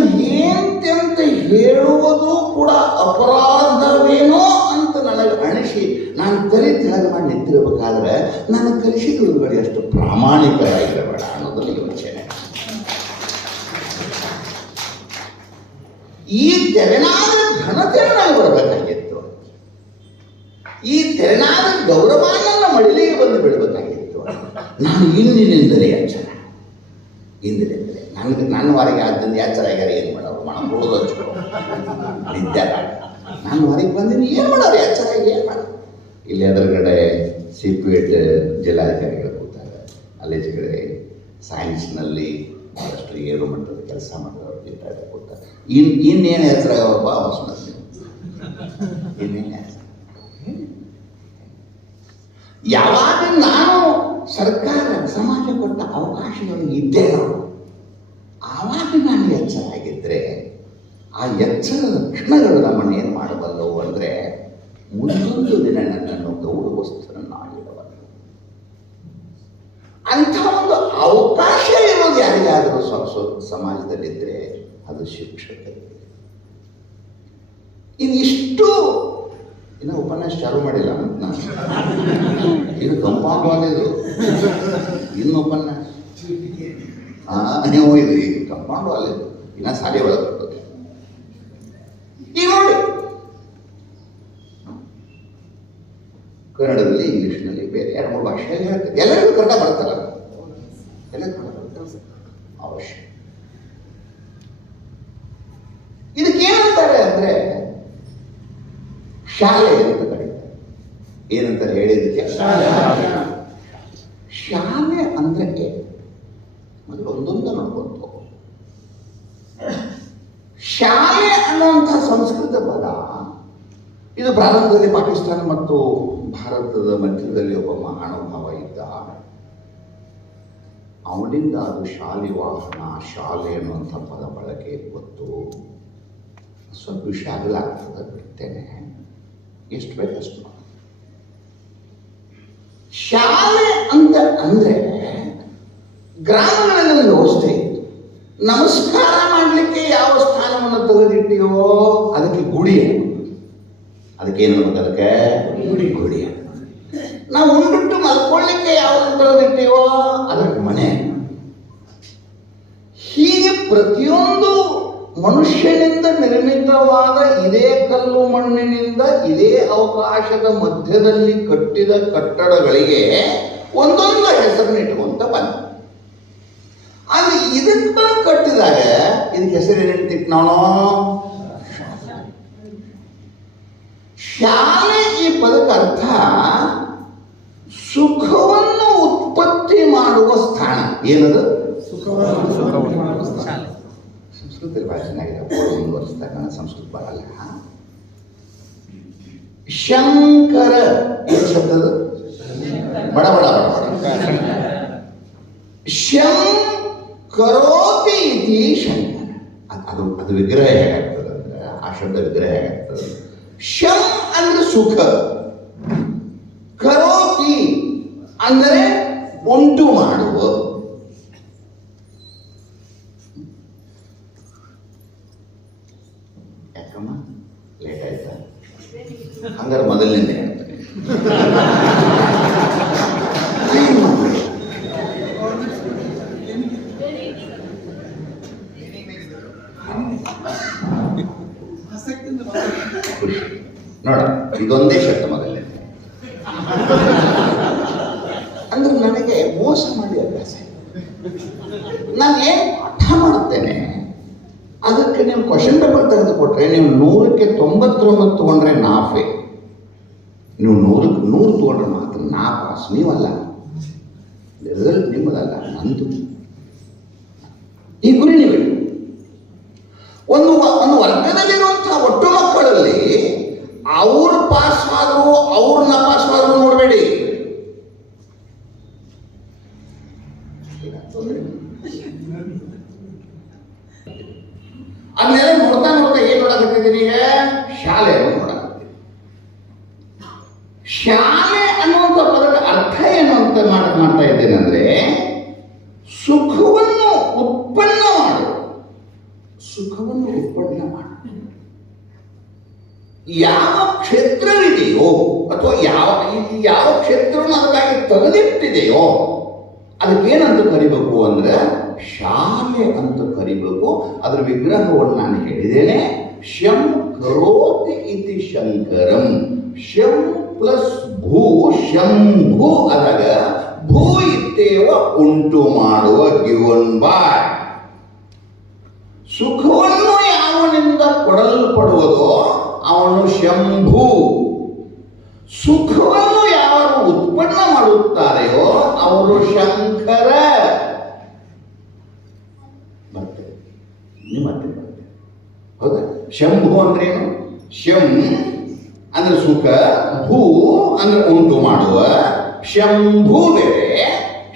ಏಂತೆ ಅಂತ ಹೇಳುವುದು ಕೂಡ ಅಪರಾಧವೇನೋ ಅಂತ ನನಗೆ ಅನಿಸಿ ನಾನು ತಲೆ ತೆಳಗೆ ಮಾಡಿ ನಿಂತಿರಬೇಕಾದ್ರೆ ನನ್ನ ಕಲಿಸಿದವುಗಳು ಎಷ್ಟು ಪ್ರಾಮಾಣಿಕರಾಗಿರಬೇಡ ಅನ್ನೋದನ್ನು ಯೋಚನೆ. ಈ ತೆರನಾದ ಘನತೆಯನ್ನಾಗಿ ಬರಬೇಕಾಗಿತ್ತು. ಈ ತೆರನಾದ ಗೌರವನ ಮಡಿಲಿಗೆ ಬಂದು ಬಿಡಬೇಕಾಗಿತ್ತು. ನಾನು ಇಂದಿನಿಂದಲೇ ಎಚ್ಚರ, ಇಂದಿನಿಂದಲೇ ನನ್ನ ಹೊರಗೆ ಆದ್ದರಿಂದ ಎಚ್ಚರ ಆಗ್ಯಾರ ಏನು ಮಾಡೋರು ಮಾಡೋದು ಹಚ್ಕೊ ನಿದ್ಯಾರ ನಾನು ಹೊರಗೆ ಬಂದಿನಿ ಏನು ಮಾಡೋರು ಎಚ್ಚರ ಏನು ಮಾಡೋರು. ಇಲ್ಲಿ ಎದುರುಗಡೆ CPET ಜಿಲ್ಲಾಧಿಕಾರಿಗಳು ಕೂತಾರೆ, ಅಲ್ಲಿ ಕಡೆ ಸೈನ್ಸ್ನಲ್ಲಿ ಭಾಳಷ್ಟು ಏಳು ಮಟ್ಟದ ಕೆಲಸ ಮಾಡೋರು ಜಿಲ್ಲಾಧಿಕಾರಿ ಕೂತಾರೆ. ಇನ್ನೇನು ಹೆಸರು ಆಗಪ್ಪ ಹೊಸಮಸ್ತಿ ಇನ್ನೇನು ಹೆಸರು. ಯಾವಾಗ ನಾನು ಸರ್ಕಾರ ಸಮಾಜ ಕೊಟ್ಟ ಅವಕಾಶಗಳಿಗೆ ಇದ್ದೇನೋ ಆವಾಗ ನಾನು ಎಚ್ಚರ ಆಗಿದ್ದರೆ ಆ ಎಚ್ಚರದ ಕ್ಷಣಗಳು ನಮ್ಮನ್ನು ಏನು ಮಾಡಬಲ್ಲವು ಅಂದರೆ ಮುಂದೊಂದು ದಿನ ನನ್ನನ್ನು ಗೌರವಸ್ಥರನ್ನಾಗಿಡಬಲ್ಲ. ಅಂಥ ಒಂದು ಅವಕಾಶ ಇರೋದು ಯಾರಿಗಾದರೂ ಸಮಾಜದಲ್ಲಿದ್ದರೆ ಅದು ಶಿಕ್ಷಕರಿಗೆ. ಇದಿಷ್ಟು ಇನ್ನು ಉಪನ್ಯಾಸ ಚಾಲು ಮಾಡಿಲ್ಲ ನಾನು, ಇದು ಕಂಪೌಂಡ್ ವಾಲಿದು ಇನ್ನು ಉಪನ್ಯಾಸ ನೀವು ಇದು ಈಗ ಕಂಪೌಂಡ್ ವಾಲಿದು ಇನ್ನು ಸಾಲಿ ಒಳಗೆ ಬರ್ತದೆ. ಈಗ ನೋಡಿ, ಕನ್ನಡದಲ್ಲಿ ಇಂಗ್ಲೀಷ್ನಲ್ಲಿ ಬೇರೆ 2-3 ಭಾಷೆಯಲ್ಲಿ ಹೇಳ್ತಾರೆ. ಎಲ್ಲರಿಗೂ ಕನ್ನಡ ಬರುತ್ತಲ್ಲ, ಎಲ್ಲರಿಗೂ ಕನ್ನಡ ಬರುತ್ತೆ ಅವಶ್ಯ. ಇದಕ್ಕೇನಂತಾರೆ ಅಂದರೆ ಶಾಲೆ ಅಂತ ಕರೀತಾರೆ. ಏನಂತಾರೆ ಹೇಳಿದ್ದಕ್ಕೆ? ಶಾಲೆ ಅಂದ್ರೆ ಮೊದಲು ಒಂದೊಂದು ನೋಡ್ಕೊಂತು. ಶಾಲೆ ಅನ್ನುವಂಥ ಸಂಸ್ಕೃತ ಪದ ಇದು ಪ್ರಾರಂಭದಲ್ಲಿ ಪಾಕಿಸ್ತಾನ ಮತ್ತು ಭಾರತದ ಮಧ್ಯದಲ್ಲಿ ಒಬ್ಬ ಮಹಾನುಭಾವ ಇದ್ದ. ಅವನಿಂದ ಅದು ಶಾಲೆ ವಾಹನ, ಶಾಲೆ ಅನ್ನುವಂಥ ಪದ ಬಳಕೆ ಗೊತ್ತು. ಸ್ವಲ್ಪ ವಿಷಯ ಆಗಲಾಗ್ತದೆ, ಬಿಡ್ತೇನೆ, ಎಷ್ಟು ಬೇಕಷ್ಟು. ಶಾಲೆ ಅಂತ ಅಂದ್ರೆ ಗ್ರಾಮಗಳಲ್ಲಿ ಒಂದು ವ್ಯವಸ್ಥೆ ಇತ್ತು. ನಮಸ್ಕಾರ ಮಾಡಲಿಕ್ಕೆ ಯಾವ ಸ್ಥಾನವನ್ನು ತೆಗೆದಿಟ್ಟಿಯೋ ಅದಕ್ಕೆ ಗುಡಿ, ಅದಕ್ಕೇನು ಅದಕ್ಕೆ ಗುಡಿ. ನಾವು ಉಂಡುಟ್ಟು ಮಲ್ಕೊಳ್ಳಿಕ್ಕೆ ಯಾವುದು ತೆಗೆದಿಟ್ಟಿವೋ ಅದಕ್ಕೆ ಮನೆ. ಹೀಗೆ ಪ್ರತಿಯೊಂದು ಮನುಷ್ಯನಿಂದ ನಿರ್ಮಿತವಾದ ಇದೇ ಕಲ್ಲು ಮಣ್ಣಿನಿಂದ ಇದೇ ಅವಕಾಶದ ಮಧ್ಯದಲ್ಲಿ ಕಟ್ಟಿದ ಕಟ್ಟಡಗಳಿಗೆ ಒಂದೊಂದು ಹೆಸರನ್ನಿಟ್ಟುಕೊಂತ ಬಂದ. ಆದರೆ ಇದಕ್ಕೆ ಕಟ್ಟಿದಾಗ ಇದಕ್ಕೆ ಹೆಸರೇನಿಟ್ಟಿತ್ತು ನಾವು? ಶಾಲೆ. ಈ ಪದಕ್ಕೆ ಅರ್ಥ ಸುಖವನ್ನು ಉತ್ಪತ್ತಿ ಮಾಡುವ ಸ್ಥಾನ. ಏನದು? ಸಂಸ್ಕೃತದಲ್ಲಿ ಭಾಳ ಚೆನ್ನಾಗಿದೆ, ಮುಂದುವರಿಸಿದಾಗ ನನ್ನ ಸಂಸ್ಕೃತ ಬರಲ್ಲ. ಶಂಕರ ಏನು ಶಬ್ದದ? ಬಡ ಬಡ ಬಡ ಬಡ ಶಂ ಕರೋತಿ ಇತಿ ಶಂಕರ. ಅದು ವಿಗ್ರಹ ಹೇಗಾಗ್ತದೆ ಅಂದ್ರೆ, ಆ ಶಬ್ದ ವಿಗ್ರಹ ಹೇಗಾಗ್ತದೆ? ಶಂ ಅಂದ್ರೆ ಸುಖ, ಕರೋತಿ ಅಂದರೆ ಉಂಟು ಮಾಡುವ. ಯಾಕಮ್ಮ ಲೇಟ್ ಆಯ್ತಾ? ಹಂಗಾರೆ ಮೊದಲನೇ ಖುಷಿ ನೋಡ, ಇದೊಂದೇ ಶಬ್ದ ಮೊದಲೇ. ಅಂದ್ರೆ ನನಗೆ ಮೋಸ ಮಾಡಿ ಅಭ್ಯಾಸ. ನಾನು ಏನು ಪಾಠ ಮಾಡುತ್ತೇನೆ ಅದಕ್ಕೆ ನೀವು ಕ್ವಶನ್ ಪೇಪರ್ ತೆಗೆದು ಕೊಟ್ರೆ, ನೀವು 100ಕ್ಕೆ 99 ತಗೊಂಡ್ರೆ ನಾ ಫೇಲ್. ನೀವು 100ಕ್ಕೆ 100 ತಗೊಂಡ್ರೆ ಮಾತ್ರ ನಾ ಪಾಸ್. ನೀವಲ್ಲ, ರಿಸಲ್ಟ್ ನಿಮ್ಮದಲ್ಲ, ನಂದು. ಈ ಗುರಿ ನೀವು ಒಂದು ವರ್ಗದಲ್ಲಿರುವಂತಹ ಒಟ್ಟು ಮಕ್ಕಳಲ್ಲಿ ಅವ್ರು ಪಾಸ್ ಆದ್ರು ಅವ್ರನ್ನ ಪಾಸ್ ಆದ್ರು ನೋಡಬೇಡಿ. ಅದನ್ನೆಲ್ಲ ನೋಡ್ತಾ ಏನ್ ನೋಡಕತ್ತಿದ್ದೀನಿ ಈಗ? ಶಾಲೆಯನ್ನು ನೋಡಕತ್ತೀನಿ. ಶಾಲೆ ಅನ್ನುವಂಥ ಪದದ ಅರ್ಥ ಏನು ಅಂತ ಮಾಡ್ತಾ ಇದ್ದೇನೆ ಅಂದ್ರೆ, ಸುಖವನ್ನು ಉತ್ಪನ್ನ ಮಾಡು. ಸುಖವನ್ನು ಉತ್ಪನ್ನ ಮಾಡು. ಯಾವ ಕ್ಷೇತ್ರವಿದೆಯೋ ಅಥವಾ ಯಾವ ಕ್ಷೇತ್ರವನ್ನು ಅದಕ್ಕಾಗಿ ತೆಗೆದಿಟ್ಟಿದೆಯೋ ಅದಕ್ಕೇನಂತ ಕರಿಬೇಕು ಅಂದ್ರೆ ಶಾಲೆ ಅಂತ ಕರಿಬೇಕು. ಅದರ ವಿಗ್ರಹವನ್ನು ನಾನು ಹೇಳಿದ್ದೇನೆ. ಶಂ ಕರೋತಿ ಇತಿ ಶಂಕರಂ. ಶಂ ಪ್ಲಸ್ ಭೂ ಶಂಭು ಆದಾಗ ಭೂ ಇತ್ತೇವ ಉಂಟು ಮಾಡುವ ಗಿವನ್ ಬಾಯ್. ಸುಖವನ್ನು ಯಾವನಿಂದ ಕೊಡಲ್ಪಡುವುದೋ ಅವನು ಶಂಭು. ಸುಖವನ್ನು ಯಾರು ಉತ್ಪನ್ನ ಮಾಡುತ್ತಾರೆಯೋ ಅವರು ಶಂಕರ. ಬರ್ತೇವೆ ಮತ್ತೆ ಬರ್ತೇವೆ. ಹೌದಾ? ಶಂಭು ಅಂದ್ರೇನು? ಶಂ ಅಂದ್ರೆ ಸುಖ, ಭೂ ಅಂದ್ರೆ ಉಂಟು ಮಾಡುವ. ಶಂಭು ಬೇರೆ,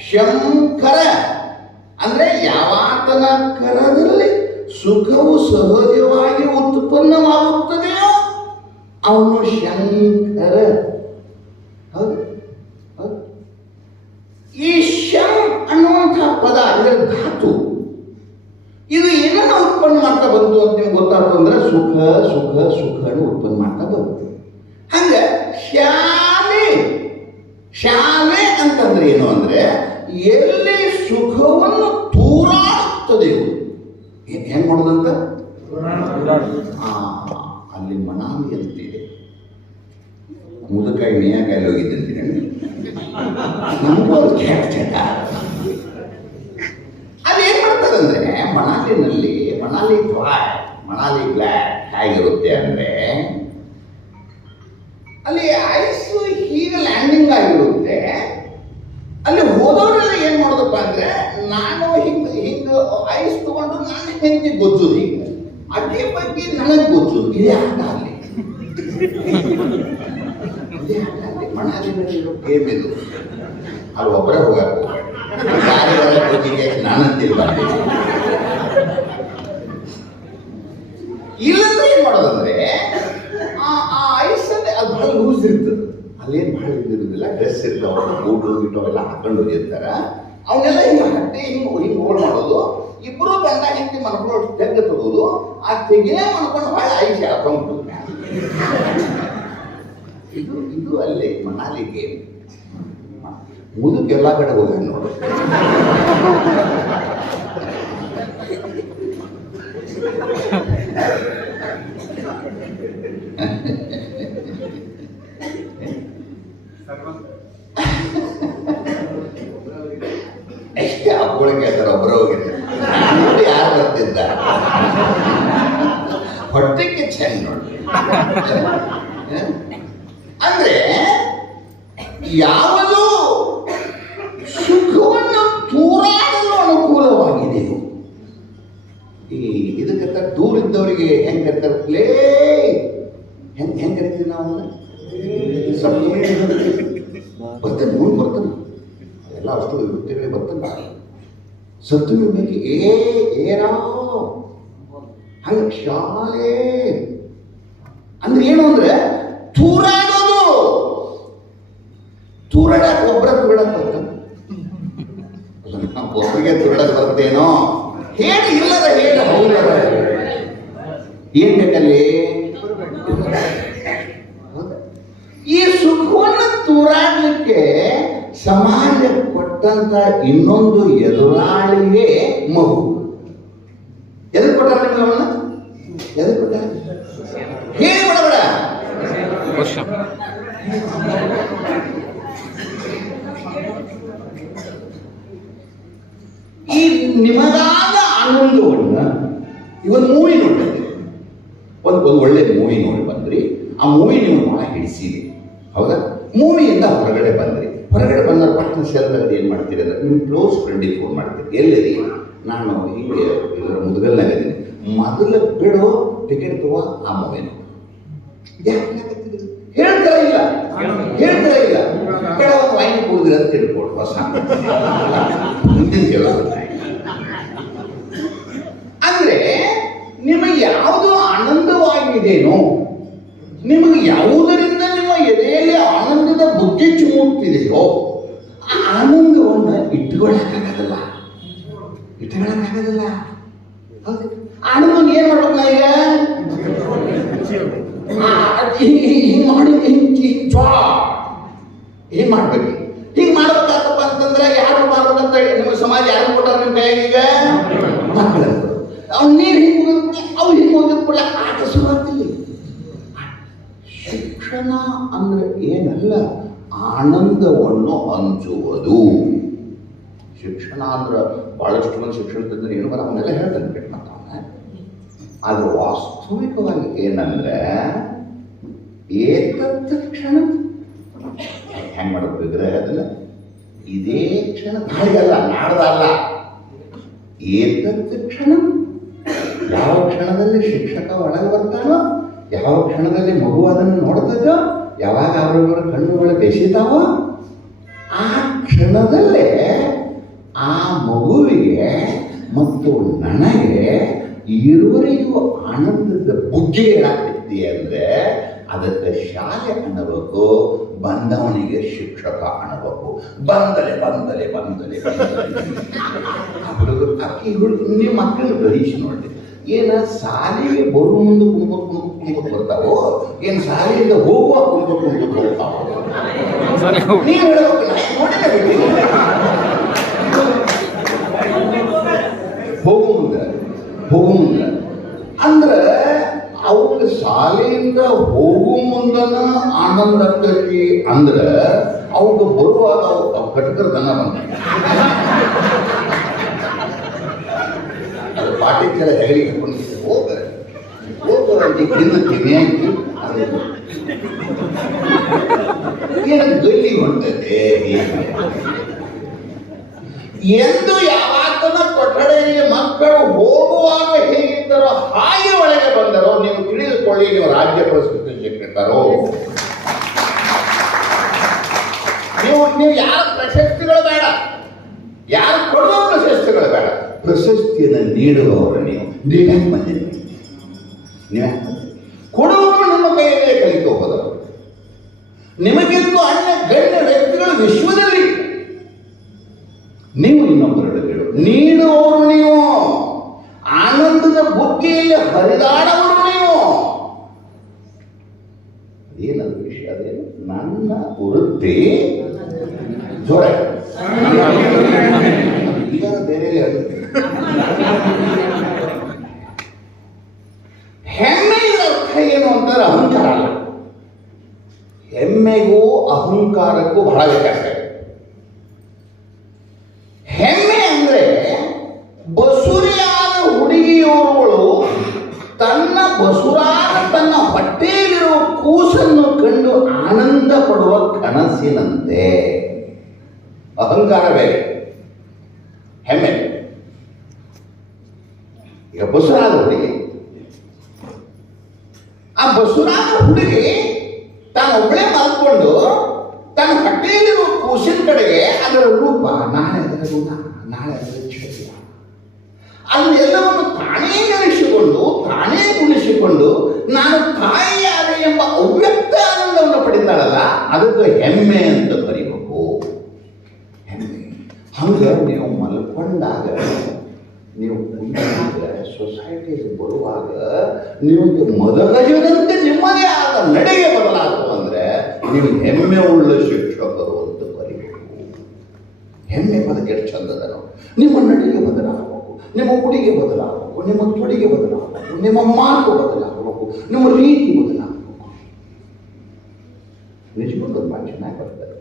ಶಂಕರ ಅಂದ್ರೆ ಯಾವಾತನ ಕರದಲ್ಲಿ ಸುಖವು ಸಹಜವಾಗಿ ಉತ್ಪನ್ನವಾಗುತ್ತದೆಯೋ ಅವನು ಶಂಕರ. ಹೌದು. ಈ ಶಂ ಅನ್ನುವಂತಹ ಪದ ಇದರ ಧಾತು, ಇದು ಏನನ್ನ ಉತ್ಪನ್ನ ಮಾಡ್ತಾ ಬಂತು ಅಂತ ನಿಮ್ಗೆ ಗೊತ್ತಾಗ್ತು ಅಂದ್ರೆ ಸುಖ ಸುಖ ಸುಖನ ಉತ್ಪನ್ನ ಮಾಡ್ತಾ ಬಂತು. ಹಂಗ ಶಾಲೆ, ಶಾಲೆ ಅಂತಂದ್ರೆ ಏನು ಅಂದ್ರೆ ಎಲ್ಲಿ ಸುಖವನ್ನು ತೂರಾಡುತ್ತದೆಯೋ. ಹೆಂಗ್ ಮಾಡೋದಂತ? ಅಲ್ಲಿ ಮನಾಲಿ ಅಂತಿದೆ. ಮುದಕಾಯಿ ನೇಯಕಾಯಿ ಹೋಗಿದ್ದಂತೀನಿ ನಮಗೂ ಅದು ಕೇಳ್ತೇನೆ. ಅಲ್ಲಿ ಏನ್ ಮಾಡ್ತಾರಂದ್ರೆ ಮನಾಲಿನಲ್ಲಿ ಮನಾಲಿ ಬ್ಲ್ಯಾಕ್ ಹೇಗಿರುತ್ತೆ ಅಂದ್ರೆ ಅಲ್ಲಿ ಐಸ್ ಹೀಗೆ ಲ್ಯಾಂಡಿಂಗ್ ಆಗಿರುತ್ತೆ. ಅಲ್ಲಿ ಹೋದವರೆಲ್ಲ ಏನ್ ಮಾಡೋದಪ್ಪ ಅಂದ್ರೆ ನಾನು ಹಿಂಗ ಐಸ್ ತಗೊಂಡು ನಾನು ಹೆಂಡತಿ ಗೊಜ್ಜೋದು, ಹಿಂಗೆ ಅದೇ ಬಗ್ಗೆ ನನಗೆ ಗೊಜ್ಜೋದು. ಇದೇ ಆಟ ಅಲ್ಲಿ, ಮನಾಲಿನಲ್ಲಿ ಗೇಮ್ ಇದು. ಅಲ್ಲಿ ಒಬ್ಬರೇ ಹೋಗಕ್ಕೆ ಹೋಗಿ ನಾನಂತಿರ್ಬಾರ್ದು. ಇಲ್ಲಂದ್ರೆ ಏನ್ ಮಾಡೋದಂದ್ರೆ ಆ ಐಸ್ ಅಲ್ಲಿ ಅದು ಬಹಳ ಲೂಸ್ ಇರ್ತದೆ. ಅಲ್ಲೇನ್ ಬಹಳ ಇದಿರುದಿಲ್ಲ, ಡ್ರೆಸ್ ಇರ್ತಾವ, ಬೂಟು ಗಿಟು ಎಲ್ಲ ಹಾಕೊಂಡು ಹೋಗಿರ್ತಾರ. ಅವನ್ನೆಲ್ಲ ಹಿಂಗೆ ಹಟ್ಟಿ ಹಿಂಗೆ ಹೋಲ್ ಮಾಡೋದು. ಇಬ್ಬರು ಗಂಡ ಹೆಂಡತಿ ಮನ್ಕೊಂಡು ತೆಗ್ದು ತಗೋದು. ಆ ತೆಗಿನೇ ಮನ್ಕೊಂಡು ಭಾಳ ಐಸ್ ಹಾಕೊಂಡು ಇದು ಅಲ್ಲಿ ಮನಾಲಿಗೆ ಮುದುಕ್ ಎಲ್ಲ ಕಡೆ ಹೋಗಿ ನೋಡು. ಹಬ್ಬಗಳಿಗೆ ಹೇಳ್ತಾರೆ ಒಬ್ಬರ ಹೋಗಿದ್ರೆ ಯಾರು ಬರ್ತಿದ್ದ ಹೊಟ್ಟೆಗೆ ಚೆಂದ ನೋಡಿ. ಅಂದ್ರೆ ಯಾವುದು ಸುಖವನ್ನು ತೂರಾಡಲು ಅನುಕೂಲವಾಗಿದೆಯೋ, ಈ ಇದಕ್ಕೆ ದೂರ ಇದ್ದವರಿಗೆ ಹೆಂಗ್ ಕರ್ತಾರೆ? ಪ್ಲೇ ಹೆಂಗ್ ಕರಿತೀವಿ ನಾವು? ಬರ್ತದೆ ಮುಂದೆ ಬರ್ತದೆ, ಎಲ್ಲ ಅಷ್ಟು ವೃತ್ತಿಗಳಿಗೆ ಬರ್ತದೆ. ಸಪ್ತಮಿ ಬಗ್ಗೆ ಏನೋ ಹಂಗ ಶಾಲೆ ಅಂದ್ರೆ ಏನು ಅಂದ್ರೆ ತೂರಾಡೋದು. ತೂರಾಡಕ್ ಒಬ್ಬರ ತೂರಾಡಕ್ ಬರ್ತಾನೆ, ಒಬ್ಬರಿಗೆ ತೂರಾಡಕ್ ಬರ್ತೇನೋ ಹೇಳಿ ಇಲ್ಲದ ಹೇಳಿ ಹೌದಲ್ಲ. ಏನ್ ಬೇಕಲ್ಲಿ? ಈ ಸುಖವನ್ನು ತೂರಾಡಲಿಕ್ಕೆ ಸಮಾಜ ಕೊಟ್ಟಂತ ಇನ್ನೊಂದು ಎದುರಾಳಿಗೆ ಮಗು. ಎದಕ್ಕೆ ಕೊಟ್ಟಾರ ನಿಮಗೆ ಅವನ್ನ? ಬೇಡ ಹೇಳಿ ಬೇಡ ಈ ನಿಮಗಾದ ಆನಂದವನ್ನ ಇವನ್ ಮೂವಿ ನೋಡಿದ್ರಿ, ಒಂದು ಒಳ್ಳೆ ಮೂವಿ ನೋಡಿ ಬಂದ್ರಿ. ಆ ಮೂವಿ ನೀವು ಭಾಳ ಹಿಡಿಸಿರಿ, ಹೌದಾ? ಮೂವಿಯಿಂದ ಹೊರಗಡೆ ಬಂದ್ರಿ. ಹೊರಗಡೆ ಬಂದ ಪಟ್ಟಣ ಸೆಲ್ದಲ್ಲಿ ಏನು ಮಾಡ್ತೀರಿ ಅಂದ್ರೆ ನಿಮ್ಮ ಕ್ಲೋಸ್ ಫ್ರೆಂಡಿಗೆ ಫೋನ್ ಮಾಡ್ತೀರಿ. ಎಲ್ಲಿರಿ? ನಾನು ಹೀಗೆ ಇದರ ಮುದುಗಲ್ನಾಗ ಇದ್ದೀನಿ, ಮೊದಲು ಬಿಡೋ ಟಿಕೆಟ್ ತಗೋ, ಆ ಮೂವಿ ನೋಡಿ. ಹೇಳ್ತಾರ ಇಲ್ಲ ಕೆಳ ಒಂದು ವೈನ್ ಕೂಡಿದ್ರೆ ಅಂತ ತಿಳ್ಕೊಡು ಹೊಸ ಮುಂದಿನ ಕೇಳ. ಅಂದ್ರೆ ನಿಮಗೆ ಯಾವುದು ಆನಂದವಾಗಿದೆಯೋ, ನಿಮಗೆ ಯಾವುದರಿಂದ ನಿಮ್ಮ ಎದೆಯಲ್ಲಿ ಆನಂದದ ಬುಗ್ಗೆ ಚಿಮ್ಮುತ್ತಿದೆಯೋ ಆ ಆನಂದವನ್ನ ಇಟ್ಕೊಳ್ಳಕ್ಕಾಗಲ್ಲ. ಆನಂದವನ್ನು ಏನ್ ಮಾಡ್ಬೇಕು ನಾ ಈಗ ಹಿಂಗ್ ಮಾಡಿ ಹಿಂಗ್ ಮಾಡ್ಬೇಕು. ಹಿಂಗ್ ಮಾಡ್ಬೇಕಾಗತ್ತಪ್ಪ ಅಂತಂದ್ರೆ ಯಾರು ಮಾಡ್ಬೇಕಂತ ನಿಮ್ಮ ಸಮಾಜ ಯಾರು ಕೊಟ್ಟಾರ ನಿಮ್ಮ ಕೈಯಾಗ? ಈಗ ಮಕ್ಕಳು. ಅವ್ನು ನೀರು ಹಿಂಗ್ ಹೋಗಿದ್ ಅವು ಹಿಂಗ್ ಹೋಗಿದ್ ಕೂಡ ಆಟ ಶುರುವಾಗ್ತಿಲ್ಲ. ಶಿಕ್ಷಣ ಅಂದ್ರೆ ಏನಲ್ಲ, ಆನಂದವನ್ನು ಹಂಚುವುದು. ಶಿಕ್ಷಣ ಅಂದ್ರೆ ಬಹಳಷ್ಟು ಮಂದಿ ಶಿಕ್ಷಣ ತಂದ್ರೆ ಏನು ಬರ ಅವನ್ನೆಲ್ಲ ಹೇಳ್ತಾನೆ ಬಿಟ್ಟು ಮಾತಾವನೆ. ಆದ್ರೆ ವಾಸ್ತವಿಕವಾಗಿ ಏನಂದ್ರೆ ಏತತ್ ಕ್ಷಣ ಹೆಂಗ್ ಮಾಡೋದು ವಿಗ್ರಹ ಅದನ್ನ ಇದೇ ಕ್ಷಣ, ನಾಳೆಗಲ್ಲ ನಾಡ್ದಲ್ಲ, ಏತತ್ ಕ್ಷಣ. ಯಾವ ಕ್ಷಣದಲ್ಲಿ ಶಿಕ್ಷಕ ಒಳಗೆ ಬರ್ತಾನೋ, ಯಾವ ಕ್ಷಣದಲ್ಲಿ ಮಗು ಅದನ್ನು ನೋಡ್ತದೋ, ಯಾವಾಗ ಅವರವರ ಕಣ್ಣುಗಳು ಬೆಸೀತಾವೋ ಆ ಕ್ಷಣದಲ್ಲೇ ಆ ಮಗುವಿಗೆ ಮತ್ತು ನನಗೆ ಇರುವರಿಗೂ ಆನಂದದ ಬುಗ್ಗೆ ಹೇಳಾಕತ್ತಿ ಅಂದ್ರೆ ಅದಕ್ಕೆ ಶಾಲೆ ಅನ್ನಬೇಕು, ಬಂದವನಿಗೆ ಶಿಕ್ಷಕ ಅನ್ನಬೇಕು. ಬಂದಲೆ ಹುಡುಗರು ಅಕ್ಕಿ ಹುಡುಗರು ನೀವು ಮಕ್ಕಳನ್ನ ಗ್ರಹಿಸಿ ನೋಡಿ. ಏನ ಶಾಲೆಗೆ ಬರುವ ಮುಂದೆ ಕುಂದ್ಕೊಂಡು ಬರ್ತಾವೋ, ಏನು ಶಾಲೆಯಿಂದ ಹೋಗುವ ಕುಂದ್ಕೊಂಡು ಬರ್ತಾವೋ? ನೀವು ಹೇಳಬೇಕು, ಹೋಗು ಮುಂದೆ ಅಂದ್ರೆ ಅವ್ರ ಶಾಲೆಯಿಂದ ಹೋಗು ಮುಂದನ ಆನಂದ ಆಗ್ತೈತಿ. ಅಂದ್ರೆ ಅವ್ಗ ಬರುವಾಗ ಅವ್ರು ಕಟಕರ ದನ ಬಂದ ಅದು ಪಾಟಿ ಕೆಲ ಹೇಳಿ ಹೋಗ್ಬರಂತಿ ಕಿವಿ ಹಾಕಿ ಏನು ಗಲ್ಲಿ ಹೊಂಟದೆ. ಎಂದು ಯಾವಾಗನ ಕೊಠಡಿಯಲ್ಲಿ ಮಕ್ಕಳು ಹೋಗುವಾಗ ಹೇಗಿದ್ದರೋ ಹಾಗೆ ಒಳಗೆ ಬಂದರೋ ನೀವು ತಿಳಿದುಕೊಳ್ಳಿ, ನೀವು ರಾಜ್ಯ ಪ್ರಶಸ್ತಿ ಶಿಕ್ಷಕರು. ನೀವು ಯಾರ ಪ್ರಶಸ್ತಿಗಳು ಬೇಡ, ಯಾರು ಕೊಡುವ ಪ್ರಶಸ್ತಿಗಳು ಬೇಡ, ಪ್ರಶಸ್ತಿಯನ್ನು ನೀಡುವವರು ನೀವೇ ಬಂದಿರಿ. ಕೊಡುವವರು ನಿಮ್ಮ ಕೈಯಲ್ಲೇ ಕಲಿತು ಹೋದವರು. ನಿಮಗಿಂತ ಅನ್ಯ ಗಣ್ಯ ವ್ಯಕ್ತಿಗಳು ವಿಶ್ವದಲ್ಲಿ ನೀವು ಇನ್ನೊಬ್ಬರು ನೀಡುವವರು, ನೀವು ಆನಂದದ ಬುಗ್ಗೆಯಲ್ಲಿ ಹರಿದಾಡವರು ನೀವು. ಏನದು ವಿಷಯ? ಅದೇನು ನನ್ನ ವೃತ್ತಿ ಜೋರ ಈಗ ಬೇರೆ ಹೆಮ್ಮೆ ಅರ್ಥ ಏನು ಅಂತಾರೆ ಅಹಂಕಾರ ಅಲ್ಲ. ಹೆಮ್ಮೆಗೂ ಅಹಂಕಾರಕ್ಕೂ ಬಹಳ ವ್ಯತ್ಯಾಸ ಇದೆ. ಹೆಮ್ಮೆ ಅಂದ್ರೆ ಬಸುರಿಯಾದ ಹುಡುಗಿಯೋರುಗಳು ತನ್ನ ಹೊಟ್ಟೆಯಲ್ಲಿರುವ ಕೂಸನ್ನು ಕಂಡು ಆನಂದ ಪಡುವ ಕನಸಿನಂತೆ. ಅಹಂಕಾರ ಬೇರೆ, ಹೆಮ್ಮೆ. ಈಗ ಬಸುರಾದ ಹುಡುಗಿ, ಆ ಬಸುರಾದ ಹುಡುಗಿ ತಾನೊಬ್ಬಳೇ ಮಲ್ಕೊಂಡು ತನ್ನ ಹೊಟ್ಟೆಯಲ್ಲಿರುವ ಕೂಸಿನ ಕಡೆಗೆ ಅದರ ರೂಪ, ನಾಳೆ ಅದರ ಗುಣ, ನಾಳೆ ಅದರ ಕ್ಷತ್ರಿಯ, ಅಲ್ಲಿ ಎಲ್ಲವನ್ನು ತಾನೇ ನೆನೆಸಿಕೊಂಡು ತಾನೇ ಗುಣಿಸಿಕೊಂಡು ನಾನು ತಾಯಿಯಾದ ಎಂಬ ಅವ್ಯಕ್ತ ಆನಂದವನ್ನು ಪಡಿತಾಳಲ್ಲ, ಅದಕ್ಕೆ ಹೆಮ್ಮೆ ಅಂತ ಕರಿಬೇಕು. ಹೆಮ್ಮೆ. ಹಂಗೆ ನೀವು ಮಲ್ಕೊಂಡಾಗ, ನೀವು ಸೊಸೈಟಿಗೆ ಬರುವಾಗ ನಿಮಗೆ ಮದಗಜದಂತೆ ನಿಮ್ಮದೇ ಆದ ನಡೆಗೆ ಬದಲಾಗು ಅಂದ್ರೆ ನೀವು ಹೆಮ್ಮೆ ಉಳ್ಳ ಶಿಕ್ಷಕರು ಅಂತ ಕರಿಬೇಕು. ಹೆಮ್ಮೆ ಪದಕ್ಕೆ ಎಷ್ಟು ಚಂದದ ನೋಡಿ. ನಿಮ್ಮ ನಡಿಗೆ ಬದಲಾಗಬೇಕು, ನಿಮ್ಮ ಉಡಿಗೆ ಬದಲಾಗಬೇಕು, ಬದಲಾಗಬೇಕು, ನಿಮ್ಮ ತೊಡಿಗೆ ಬದಲಾಗಬೇಕು, ನಿಮ್ಮ ಮಾತು ಬದಲಾಗಬೇಕು, ನಿಮ್ಮ ರೀತಿ ಬದಲಾಗಬೇಕು. ನಿಜವಾಗ್ಲೂ ತುಂಬ ಚೆನ್ನಾಗಿ ಬರ್ತಾರೆ.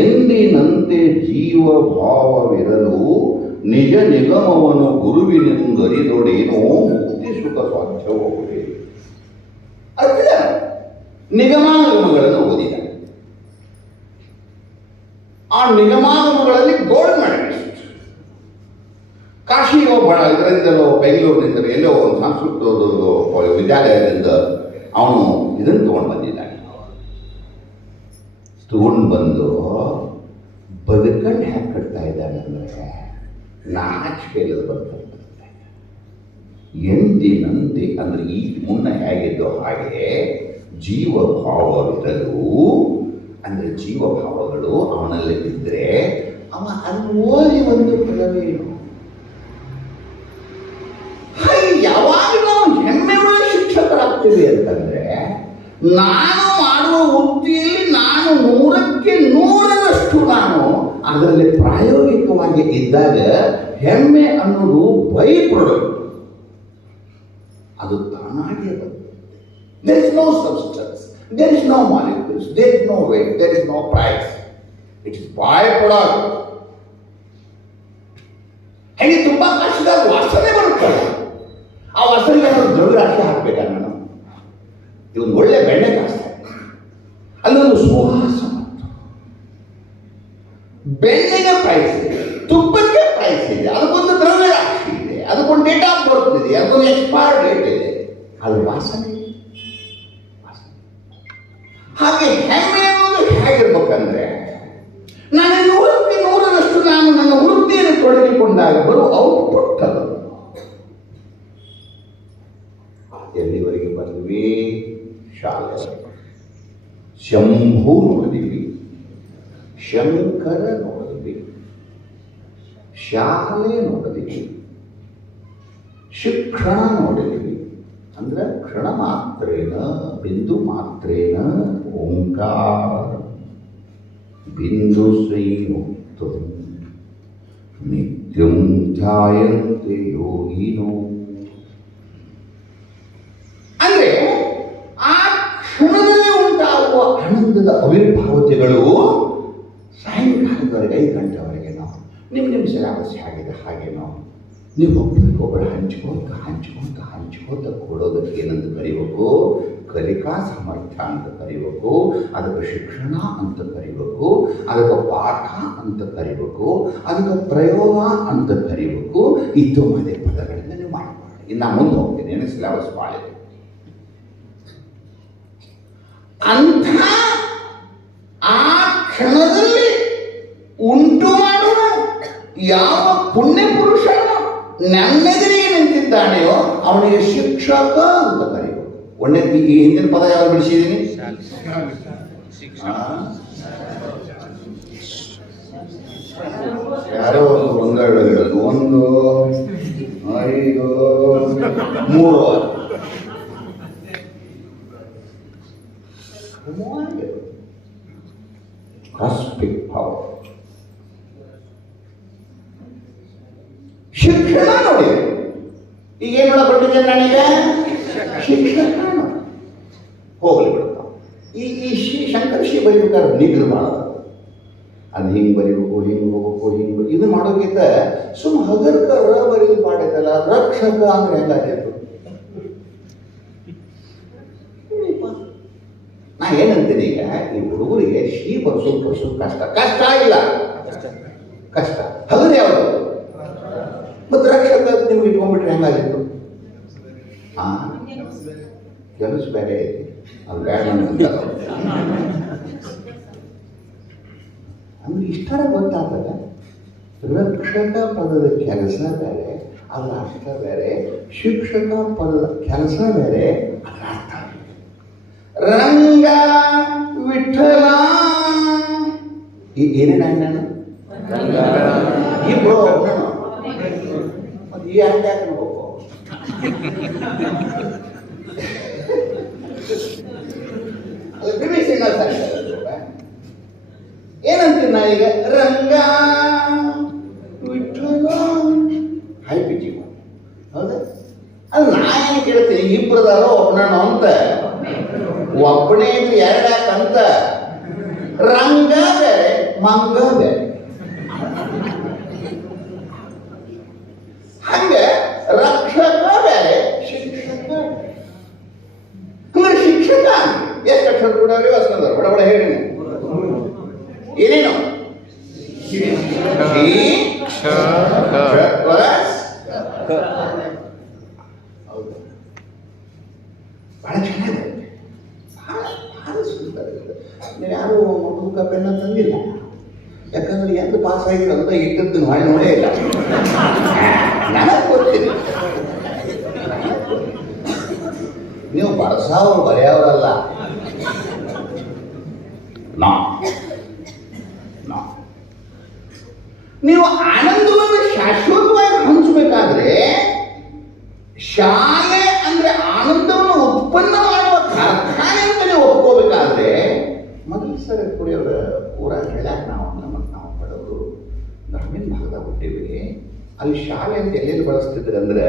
ಎಂದಿನಂತೆ ಜೀವ ಭಾವವಿರಲು ನಿಜ ನಿಗಮವನ್ನು ಗುರುವಿನಿಂದರಿದೊಡೇನೋ ಮುಕ್ತಿ ಸುಖ ಸಾಧ್ಯವಾಗುವುದೇ. ಅರ್ಥ ನಿಗಮಾಗಮಗಳನ್ನು ಓದಿದ. ಆ ನಿಗಮಾಗಮಗಳಲ್ಲಿ ಗೋಲ್ಡ್ ಮೆಡಲಿಸ್ಟ್. ಕಾಶಿಗೆ ಒಬ್ಬ ಇದರಿಂದಲೋ ಬೆಂಗಳೂರಿನಿಂದಲೋ ಎಲ್ಲೋ ಒಂದು ಸಂಸ್ಕೃತ ವಿದ್ಯಾಲಯದಿಂದ ಅವನು ಇದನ್ನು ತಗೊಂಡು ಬಂದಿದ್ದಾನೆ. ತಗೊಂಡು ಬಂದು ಬದುಕಂಡು ಹ್ಯಾಕ್ ಕಟ್ತಾ ಇದ್ದಾನೆ ಅಂದರೆ ನಾಚಿಕೆಯಲ್ಲಿ ಬರ್ತಾ ಎಂದಿನಂತೆ ಅಂದರೆ ಈ ಮುನ್ನ ಹೇಗಿದ್ದೋ ಹಾಗೆ ಜೀವಭಾವವಿರಲು ಅಂದರೆ ಜೀವಭಾವಗಳು ಅವನಲ್ಲಿ ಇದ್ದರೆ ಅವ ಅದನ್ನು ಓದಿ ಒಂದು ಫಲವೇನು? ಯಾವಾಗ ನಾವು ಹೆಮ್ಮೆಯುಳ್ಳ ಶಿಕ್ಷಕರಾಗ್ತೀವಿ ಅಂತಂದ್ರೆ ನಾನು ಮಾಡುವ ವೃತ್ತಿಯಲ್ಲಿ ನಾನು 100ಕ್ಕೆ 100ರಷ್ಟು ನಾನು ಅದರಲ್ಲಿ ಪ್ರಾಯೋಗಿಕವಾಗಿ ಇದ್ದಾಗ ಹೆಮ್ಮೆ ಅನ್ನೋದು ಬೈ ಪ್ರಾಡಕ್ಟ್, ಅದು ತಾನಾಗಿಯೇ ಬರ್ತದೆ. There is no substance, there is no molecules, there is no weight, there is no price, it is byproduct. ಹಾಗೆ ತುಂಬಾ ಕಷ್ಟದ ವಾಸನೆ ಬರುತ್ತಲ್ಲ, ಆ ವಾಸನೆಗೆ ನಾವು ದ್ರವ್ಯರಾಶಿ ಹಾಕ್ಬೇಕಾ? ನಾನು ಇವನು ಒಳ್ಳೆ ಬೆಣ್ಣೆ ಕಾಸ್ತಾ ಅಲ್ಲೊಂದು ಸುವಾಸ, ಬೆಣ್ಣೆಗೆ ಪ್ರೈಸ್ ಇದೆ, ತುಪ್ಪಕ್ಕೆ ಪ್ರೈಸ್ ಇದೆ, ಅದಕ್ಕೊಂದು ದ್ರವ್ಯರಾಶಿ ಇದೆ, ಅದಕ್ಕೊಂದು ಡೇಟ್ ಆಫ್ ಬರ್ತ್ ಇದೆ, ಅದಕ್ಕೊಂದು ಎಕ್ಸ್ಪೈರ್ ಡೇಟ್ ಇದೆ, ಅದು ವಾಸನೆ. ಹಾಗೆ ಹೆಮ್ಮೆ ಅನ್ನೋದು ಹೇಗಿರ್ಬೇಕಂದ್ರೆ ನಾನು 100ಕ್ಕೆ 100ರಷ್ಟು ನಾನು ನನ್ನ ವೃತ್ತಿಯನ್ನು ತೊಡಗಿಕೊಂಡಾಗ ಬರುವ ಔಟ್ಪುಟ್ ಅದು. ಎಲ್ಲಿವರೆಗೆ ಬಂದ್ವಿ? ಶಾಲೆ ಶಂಭು ನೋಡಿದ್ವಿ, ಶಂಕರ ನೋಡಿದ್ವಿ, ಶಾಲೆ ನೋಡಿದ್ವಿ, ಶಿಕ್ಷಣ ನೋಡಿದ್ವಿ. ಅಂದ್ರೆ ಕ್ಷಣ ಮಾತ್ರೇನ ಬಿಂದು ಮಾತ್ರೇನ ಓಂಕಾರ ಬಿಂದು ಶ್ರೀಯುಕ್ತ ನಿತ್ಯಂ ಧ್ಯಾಯಂತೆ ಯೋಗಿನೋ. ಅಂದ್ರೆ ಆ ಕ್ಷಣದಲ್ಲಿ ಉಂಟಾಗುವ ಆನಂದದ ಅವಿರ್ಭಾವತೆಗಳು ಸಾಯಂಕಾಲದವರೆಗೆ 5 ಗಂಟೆವರೆಗೇನೋ ನಿಮ್ಮ ಸಿಲೆಬಸ್ ಹೇಗಿದೆ ಹಾಗೇನೋ ನೀವು ಒಬ್ಬರಿಗೊಬ್ಬರು ಹಂಚ್ಕೋತ ಕೊಡೋದಕ್ಕೆ ಏನಂತ ಕರಿಬೇಕು? ಕಲಿಕಾ ಸಾಮರ್ಥ್ಯ ಅಂತ ಕರಿಬೇಕು, ಅದಕ್ಕೆ ಶಿಕ್ಷಣ ಅಂತ ಕರಿಬೇಕು, ಅದಕ್ಕೆ ಪಾಠ ಅಂತ ಕರಿಬೇಕು, ಅದಕ್ಕೆ ಪ್ರಯೋಗ ಅಂತ ಕರಿಬೇಕು. ಇತ್ಯಾದಿ ಪದಗಳಿಂದ ನೀವು ಮಾಡಬಾರ್ದು. ಇನ್ನು ಮುಂದೆ ಹೋಗ್ತೀನಿ, ಏನು ಸಿಲೆಬಸ್ ಮಾಡಿದೆ ಅಂಥ ಆ ಕ್ಷಣದಲ್ಲಿ ಉಂಟು ಮಾಡುವ ಯಾವ ಪುಣ್ಯ ಪುರುಷನು ನನ್ನೆದುರಿಗೆ ನಿಂತಿದ್ದಾನೆಯೋ ಅವನಿಗೆ ಶಿಕ್ಷಕ ಅಂತ ಕರೀಬೇಕು. ಒಳ್ಳೆ ಈ ಹಿಂದಿನ ಪದ ಯಾವಾಗ ಬಿಡಿಸಿದ್ದೀನಿ? ಯಾರೋ ಒಂದೆರಡು ಹೇಳೋದು, 1 5 3 ಕಾಸ್ಮಿಕ್ ಪವರ್. ಶಿಕ್ಷಣ ನೋಡಿ, ಈಗ ಏನು ಕೊಟ್ಟಿದ್ದೆ ನನಗೆ? ಶಿಕ್ಷಣ ಹೋಗ್ಲಿ ಬಿಡುತ್ತ. ಈ ಶಂಕರ ಶ್ರೀ ಬರೀಬೇಕಾದ್ರೆ ನಿಗ್ರಹ ಮಾಡೋದು, ಅದು ಹಿಂಗೆ ಬರೀಬೇಕು, ಹಿಂಗೆ ಹೋಗ್ಬೇಕು, ಹಿಂಗೆ ಇದು ಮಾಡೋಕ್ಕಿಂತ ಸುಮ್ಮ ಹಗರ್ಕರ ಬರೀದು ಮಾಡಿದಲ್ಲ. ರಕ್ಷಕ ಅಂದ್ರೆ ಹೆಂಗಾಗಿತ್ತು? ನಾ ಏನಂತೀನಿ, ಈಗ ಈ ಹುಡುಗರಿಗೆ ಶ್ರೀ ಬರ್ಸೋದು ಕಷ್ಟ ಇಲ್ಲ, ಕಷ್ಟ. ಹಗರು ಯಾವುದು? ಮತ್ತು ರಕ್ಷಕ ನಿಮ್ಗೆ ಇಟ್ಕೊಂಡ್ಬಿಟ್ರೆ ಹೆಂಗಾಗಿತ್ತು? ಕೆಲಸ ಬೇರೆ ಐತಿ, ಅದು ಬೇಡ ಅಂದ್ರೆ ಇಷ್ಟರ ಗೊತ್ತಾಗ್ತದೆ. ರಕ್ಷಕ ಪದದ ಕೆಲಸ ಬೇರೆ, ಅದರ ಅರ್ಥ ಬೇರೆ. ಶಿಕ್ಷಕ ಪದದ ಕೆಲಸ ಬೇರೆ, ಅದರ ಅರ್ಥ ಬೇರೆ. ರಂಗ ವಿಠಲ ಏನೇನು ನಾನು ಇಬ್ರು ಈ ಹಂಗೆ ಹಾಕಬೇಕು. ಏನಂತೀನಿ ನಾ ಈಗ? ರಂಗ ವಿಠಲ ಹೈ ಪಿಚಿ, ಹೌದಾ? ಅದು ನಾ ಏನು ಕೇಳ್ತೀನಿ, ಇಬ್ಬರದಾರೋ ಒಬ್ಬನೋ ಅಂತ, ಒಬ್ಬನೇ ಇದ್ರೆ ಎರಡಾಕಂತ, ರಂಗ ಬೇರೆ ಮಂಗ ಬೇರೆ. ಹಂಗೆ ರಕ್ಷಕ ಬೇರೆ ಶಿಕ್ಷಕ. ಹಂಗಾರೆ ಶಿಕ್ಷಕ ಎಷ್ಟು ಅಕ್ಷರ ಕೂಡ ವಸ್ಕಂದ್ರ ಬಡ ಬಡ ಹೇಳಿ ಏನೇನು ಬಹಳ ಚೆನ್ನಾಗಿದೆ, ಬಹಳ ಸುಂದರ. ನೀವು ಯಾರು ಮಗುಕ ಪೆನ್ನ ತಂದಿಲ್ಲ, ಯಾಕಂದ್ರೆ ಎಂದು ಪಾಸ್ ಆಗಿರೋಂತ ಇದ್ದದ್ದು ಮಾಡಿ ನೋಡೇ ಇಲ್ಲ. ನನಗೆ ಗೊತ್ತಿಲ್ಲ, ನೀವು ಬಳಸೋರು ಬರೆಯೋರಲ್ಲ. ನೀವು ಆನಂದವನ್ನು ಶಾಶ್ವತವಾಗಿ ಹಂಚಬೇಕಾದ್ರೆ, ಶಾಲೆ ಅಂದ್ರೆ ಆನಂದವನ್ನು ಉತ್ಪನ್ನ ಮಾಡುವ ಕಾರ್ಖಾನೆ ಅಂತ ನೀವು ಒಪ್ಕೋಬೇಕಾದ್ರೆ, ಮೊದಲು ಸರಿ ಕುಡಿಯೋರ ಊರಾಗ ಹೇಳ್ಯಾಕ ನಾವು ಬಡವರು ಗ್ರಾಮೀಣ ಭಾಗದಾಗ ಹುಟ್ಟಿವಿ. ಅಲ್ಲಿ ಶಾಲೆ ಅಂತ ಎಲ್ಲೆಲ್ಲಿ ಬಳಸ್ತಿದ್ರು ಅಂದ್ರೆ,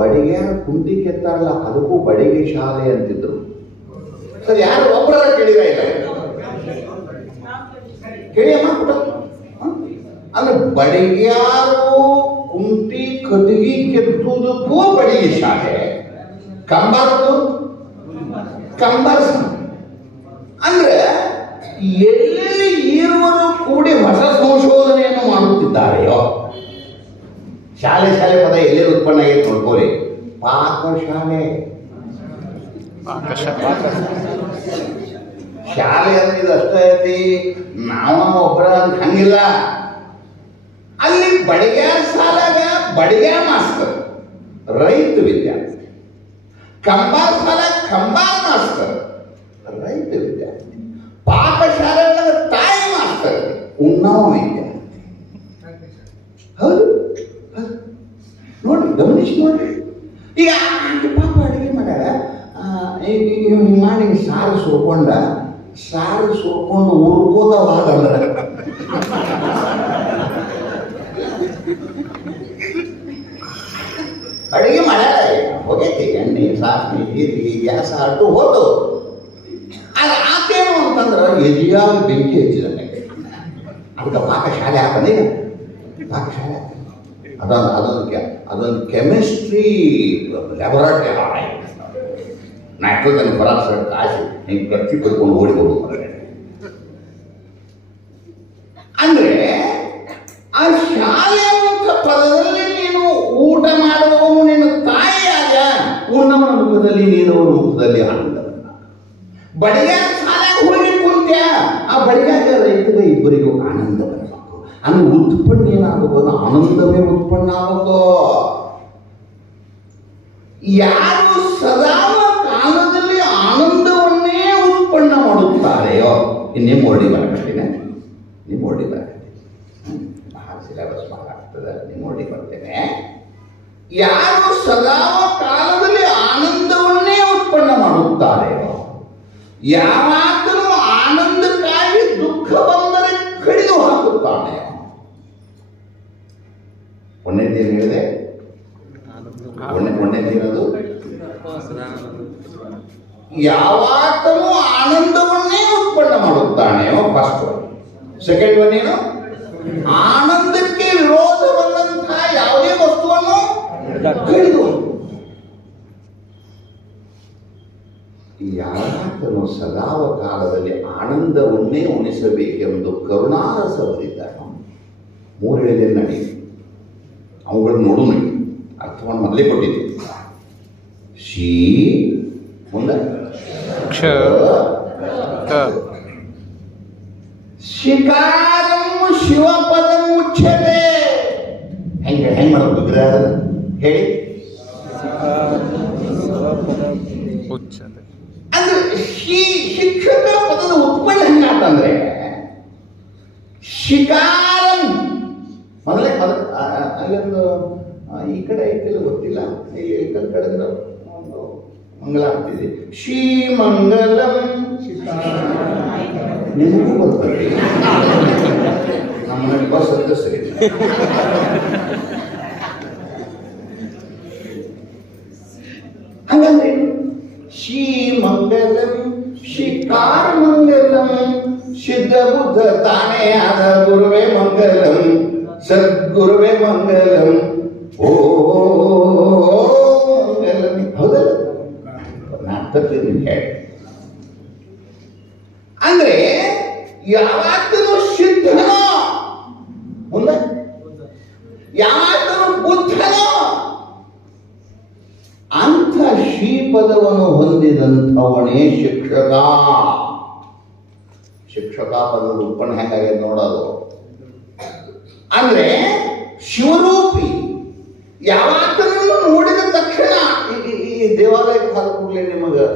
ಬಡಿಗೆ ಕುಂಟಿ ಕೆತ್ತಾರಲ್ಲ ಅದಕ್ಕೂ ಬಡಿಗೆ ಶಾಲೆ ಅಂತಿದ್ರು. ಸರ್ ಯಾರು ಒಬ್ಬರ ಕೇಳಿರ ಇಲ್ಲ ಕೇಳಿಯಮ್ಮ ಪುಟ? ಅಂದ್ರೆ ಬಡಿಗ್ಯಾರು ಕುಂಟಿ ಕದಿಗಿ ಕೆತ್ತುವುದಕ್ಕೂ ಬಡಿಗೆ ಶಾಲೆ, ಕಂಬಾರದು ಕಂಬಾರ. ಅಂದ್ರೆ ಎಲ್ಲೆಲ್ಲಿ ಈರುವರು ಕೂಡಿ ಹೊಸ ಸಂಶೋಧನೆಯನ್ನು ಮಾಡುತ್ತಿದ್ದಾರೆಯೋ, ಶಾಲೆ ಶಾಲೆ ಪದ ಎಲ್ಲೆಲ್ಲಿ ಉತ್ಪನ್ನ ಆಗೈತೆ ನೋಡ್ಕೋರಿ. ಪಾಕಶಾಲೆ, ಶಾಲೆ ಅಂದ್ರೆ ಇದು ಅಷ್ಟೇ ಐತಿ, ನಾವ ಒಬ್ಬರ ಅಂತ ಹಂಗಿಲ್ಲ. ಅಲ್ಲಿ ಬಡಿಗ್ಯಾರ ಶಾಲಾಗ ಬಡಿಗ್ಯಾರ ಮಾಸ್ತರ್ ರೈತ ವಿದ್ಯಾರ್ಥಿ, ಕಂಬಾರ ಶಾಲಾಗ ಕಂಬಾರ ಮಾಸ್ತರ್ ರೈತ ವಿದ್ಯಾರ್ಥಿ, ಪಾಕಶಾಲೆ ತಾಯಿ ಮಾಸ್ತರ್ ಉಣ್ಣವ ವಿದ್ಯಾರ್ಥಿ. ಹೌದು ನೋಡ್ರಿ, ಗಮನಿಸಿ ನೋಡ್ರಿ. ಈಗ ಪಾಪ ಅಡುಗೆ ಮಾಡ್ಯಾರ, ಮಾಡಿ ಸಾರು ಸುರ್ಕೊಂಡು ಉರ್ಕೋದವಾಗಲ್ಲ. ಅಡುಗೆ ಮಾಡ್ಯಾರ, ಹೋಗೈತಿ ಎಣ್ಣೆ ಸಾಸ್ಮಿ ಜೀರಿಗೆ ಗ್ಯಾಸ್ ಅಟ್ಟು ಹೋತು. ಅದು ಆತೇನು ಅಂತಂದ್ರೆ ಎದಿಯಾಗ ಬೆಂಕಿ ಹಚ್ಚಿದಂಗೆ. ಅದಕ್ಕೆ ಪಾಕಶಾಲೆ ಹಾಕಂದಿ, ಪಾಕಶಾಲೆ ಅದೊಂದು ಕೆಮಿಸ್ಟ್ರಿ ಲ್ಯಾಬೊರೇಟರಿ ಹಾಳೆ. ನೈಟ್ರೋಜನ್ ಪರಾಕ್ಸೈಡ್ ಕಾಸಿ ಹಿಂಗೆ ಖರ್ಚು ಕರ್ಕೊಂಡು ಓಡಿ ಹೋಗ್ಬೇಕು. ಅಂದ್ರೆ ಆ ಶಾಲೆ ಅಂತ ಪದದಲ್ಲಿ ನೀನು ಊಟ ಮಾಡುವವನು ನಿನ್ನ ತಾಯಿಯಾಗ, ಉಣ್ಣವನ ಮುಖದಲ್ಲಿ ನೀನವನ ಮುಖದಲ್ಲಿ ಆನಂದವನ್ನ. ಬಡಿಗಾರ ಶಾಲೆಗೆ ಹೋಗಿ ಕುಂತ್ಯ, ಆ ಬಡಿಗಾಗ ರೈತಗ ಇಬ್ಬರಿಗೂ ಆನಂದ ಬರಬೇಕು. ಅಂದ್ರೆ ಉತ್ಪನ್ನ ಏನಾಗಬೇಕು, ಅದು ಆನಂದವೇ ಉತ್ಪನ್ನ ಆಗಬೇಕು. ಯಾರು ಸದಾ ಕಾಲದಲ್ಲಿ ಆನಂದವನ್ನೇ ಉತ್ಪನ್ನ ಮಾಡುತ್ತಾರೆಯೋ, ನಿಮ್ಮ ಓಡಿ ಬರ್ತೀನಿ, ನಿಮ್ಮ ಓಡಿ ಬರ್ತೀನಿ, ಬಹಳ ಸಿಲೆಬಸ್ ಆಗ್ತದೆ, ನಿಮ್ಮ ಓಡಿ ಬರ್ತೇನೆ. ಯಾರು ಸದಾ ಕಾಲದಲ್ಲಿ ಆನಂದವನ್ನೇ ಉತ್ಪನ್ನ ಮಾಡುತ್ತಾರೆಯೋ, ಯಾವಾಗಲೂ ಆನಂದಕ್ಕಾಗಿ ದುಃಖ ಬಂದರೆ ಕಡಿದು ಹಾಕುತ್ತಾನೆ. ಒಂದೇನು ಹೇಳಿದೆ, ಒಂದೇನದು ಯಾವಾಗಲೂ ಆನಂದವನ್ನೇ ಉತ್ಪನ್ನ ಮಾಡುತ್ತಾನೆಯೋ ಫಸ್ಟ್. ಸೆಕೆಂಡ್ ಒನ್ ಏನು, ಆನಂದಕ್ಕೆ ವಿರೋಧ ಬಂದಂತಹ ಯಾವುದೇ ವಸ್ತುವನ್ನು ಕಡಿದು. ಯಾವಾಗಲೂ ಸದಾವ ಕಾಲದಲ್ಲಿ ಆನಂದವನ್ನೇ ಉಣಿಸಬೇಕೆಂದು ಕರುಣಾರಸ ಬರೀತಾರೆ. ಮೂರು ಹೇಳಿದೆ ನಡಿ, ಅವುಗಳನ್ನು ನೋಡು ನಡಿ, ಅರ್ಥವನ್ನು ಮೊದಲೇ ಕೊಟ್ಟಿದ್ದೆ. ಶೀ ಮುಂದೆ ಶಿಕಾರಂ ಶಿವಪದಂ ಉಚ್ಯತೆ. ಹೆಂಗೆ ಮಾಡೋದು ವಿಗ್ರಹ ಹೇಳಿ. ಅಂದ್ರೆ ಶಿಕ್ಷಕ ಪದದ ಉತ್ಪನ್ನ ಹೆಂಗಾತಂದ್ರೆ ಶಿಕಾರಂ ಮೊದಲೇ ಅಲ್ಲೊಂದು ಈ ಕಡೆ ಐತಿಲ್ಲ ಗೊತ್ತಿಲ್ಲ, ಈ ಕಡೆ ಒಂದು ಮಂಗಲ ಆಗ್ತಿದೆ. ಶ್ರೀಮಂಗಲಂ ನಿಮಗೂ ಬರ್ತದೆ, ನಮ್ಮ ಬಸ್ ಅಂತ ಸರಿ. ಹಾಗಂದ್ರೆ ಶ್ರೀಮಂಗಲಂ ಶಿಕಾರಮಂಗಲಂ ಸಿದ್ಧ ಬುದ್ಧ ತಾನೇ ಆದ ಗುರುವೇ ಮಂಗಲಂ ಸದ್ಗುರುವೇ ಮಂಗಲಂ ಓ ಮಂಗಲಂ. ಹೌದಲ್ಲ? ನಾನು ತಪ್ಪಿದ್ದೀನಿ ಹೇಳಿ. ಅಂದ್ರೆ ಯಾವತ್ತೂ ಸಿದ್ಧನೋ ಮುಂದೆ ಯಾವತ್ತೂ ಬುದ್ಧನೋ ಅಂಥ ಶ್ರೀಪದವನ್ನು ಹೊಂದಿದಂಥವನೇ ಶಿಕ್ಷಕ. ಶಿಕ್ಷಕ ಪದದ ಉತ್ಪನ್ನ ಹೆಂಗಾಗಿದೆ ನೋಡೋದು. ಅಂದ್ರೆ ಶಿವರೂಪಿ ಯಾವತ್ತೂ ನೋಡಿದ ತಕ್ಷಣ ಈ ದೇವಾಲಯಕ್ಕೆ ಹಾಲು ಕೂಡಲೇ ನಿಮಗೆ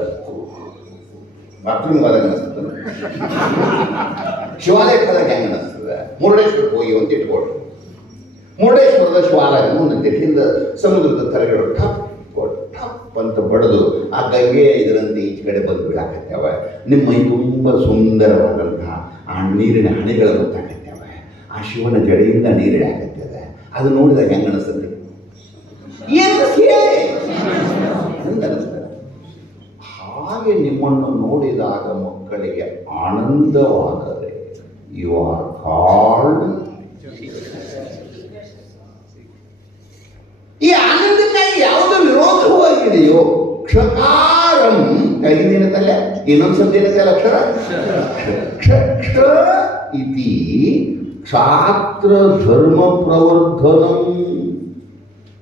ಬಾತ್ರೂಮ್ ಹೋದಾಗ ಅನಿಸ್ತದೆ, ಶಿವಾಲಯಕ್ಕೆ ಹೋದಾಗ ಹೆಂಗೆ ಅನಿಸ್ತದೆ? ಮುರುಡೇಶ್ವರಕ್ಕೆ ಹೋಗಿ ಅಂತ ಇಟ್ಕೊಳ್ರಿ. ಮುರುಡೇಶ್ವರದ ಶಿವಾಲಯ ಮುಂದೆ ಹಿಂದ ಸಮುದ್ರದ ತಲೆಗಳು ಠಪ್ ಠಪ್ ಅಂತ ಬಡಿದು ಆ ಗಂಗೆ ಇದರಂತೆ ಈಚೆ ಕಡೆ ಬಂದು ಬೀಳಾಕತ್ಯಾವ. ನಿಮ್ಮ ಮೈ ತುಂಬ ಸುಂದರವಾದಂತಹ ಆ ನೀರಿನ ಹಣಿಗಳು ಗೊತ್ತಾಕತ್ಯಾವ. ಆ ಶಿವನ ಜಡೆಯಿಂದ ನೀರು ಹಾಕತ್ಯದ. ಅದು ನೋಡಿದಾಗ ಹೆಂಗೆ ಅನಿಸ್ತದೆ? ಏನು ಅನಿಸ್ತದೆ? ಹಾಗೆ ನಿಮ್ಮನ್ನು ನೋಡಿದಾಗ ಮಕ್ಕಳಿಗೆ ಆನಂದವಾದರೆ ಯು ಆರ್ ಕಾಲ್ಡ್. ಈ ಆನಂದಕ್ಕಾಗಿ ಯಾವುದು ವಿರೋಧವಾಗಿದೆಯೋ ಕ್ಷಕಾರಂ ಕೈದೇನತಲ್ಲ, ಇನ್ನೊಂದ್ಸತಿ ಏನತ್ತಲ್ಲ ಅಕ್ಷರ ಕ್ಷ ಇತಿ ಕ್ಷಾತ್ರ ಧರ್ಮ ಪ್ರವರ್ಧನಂ.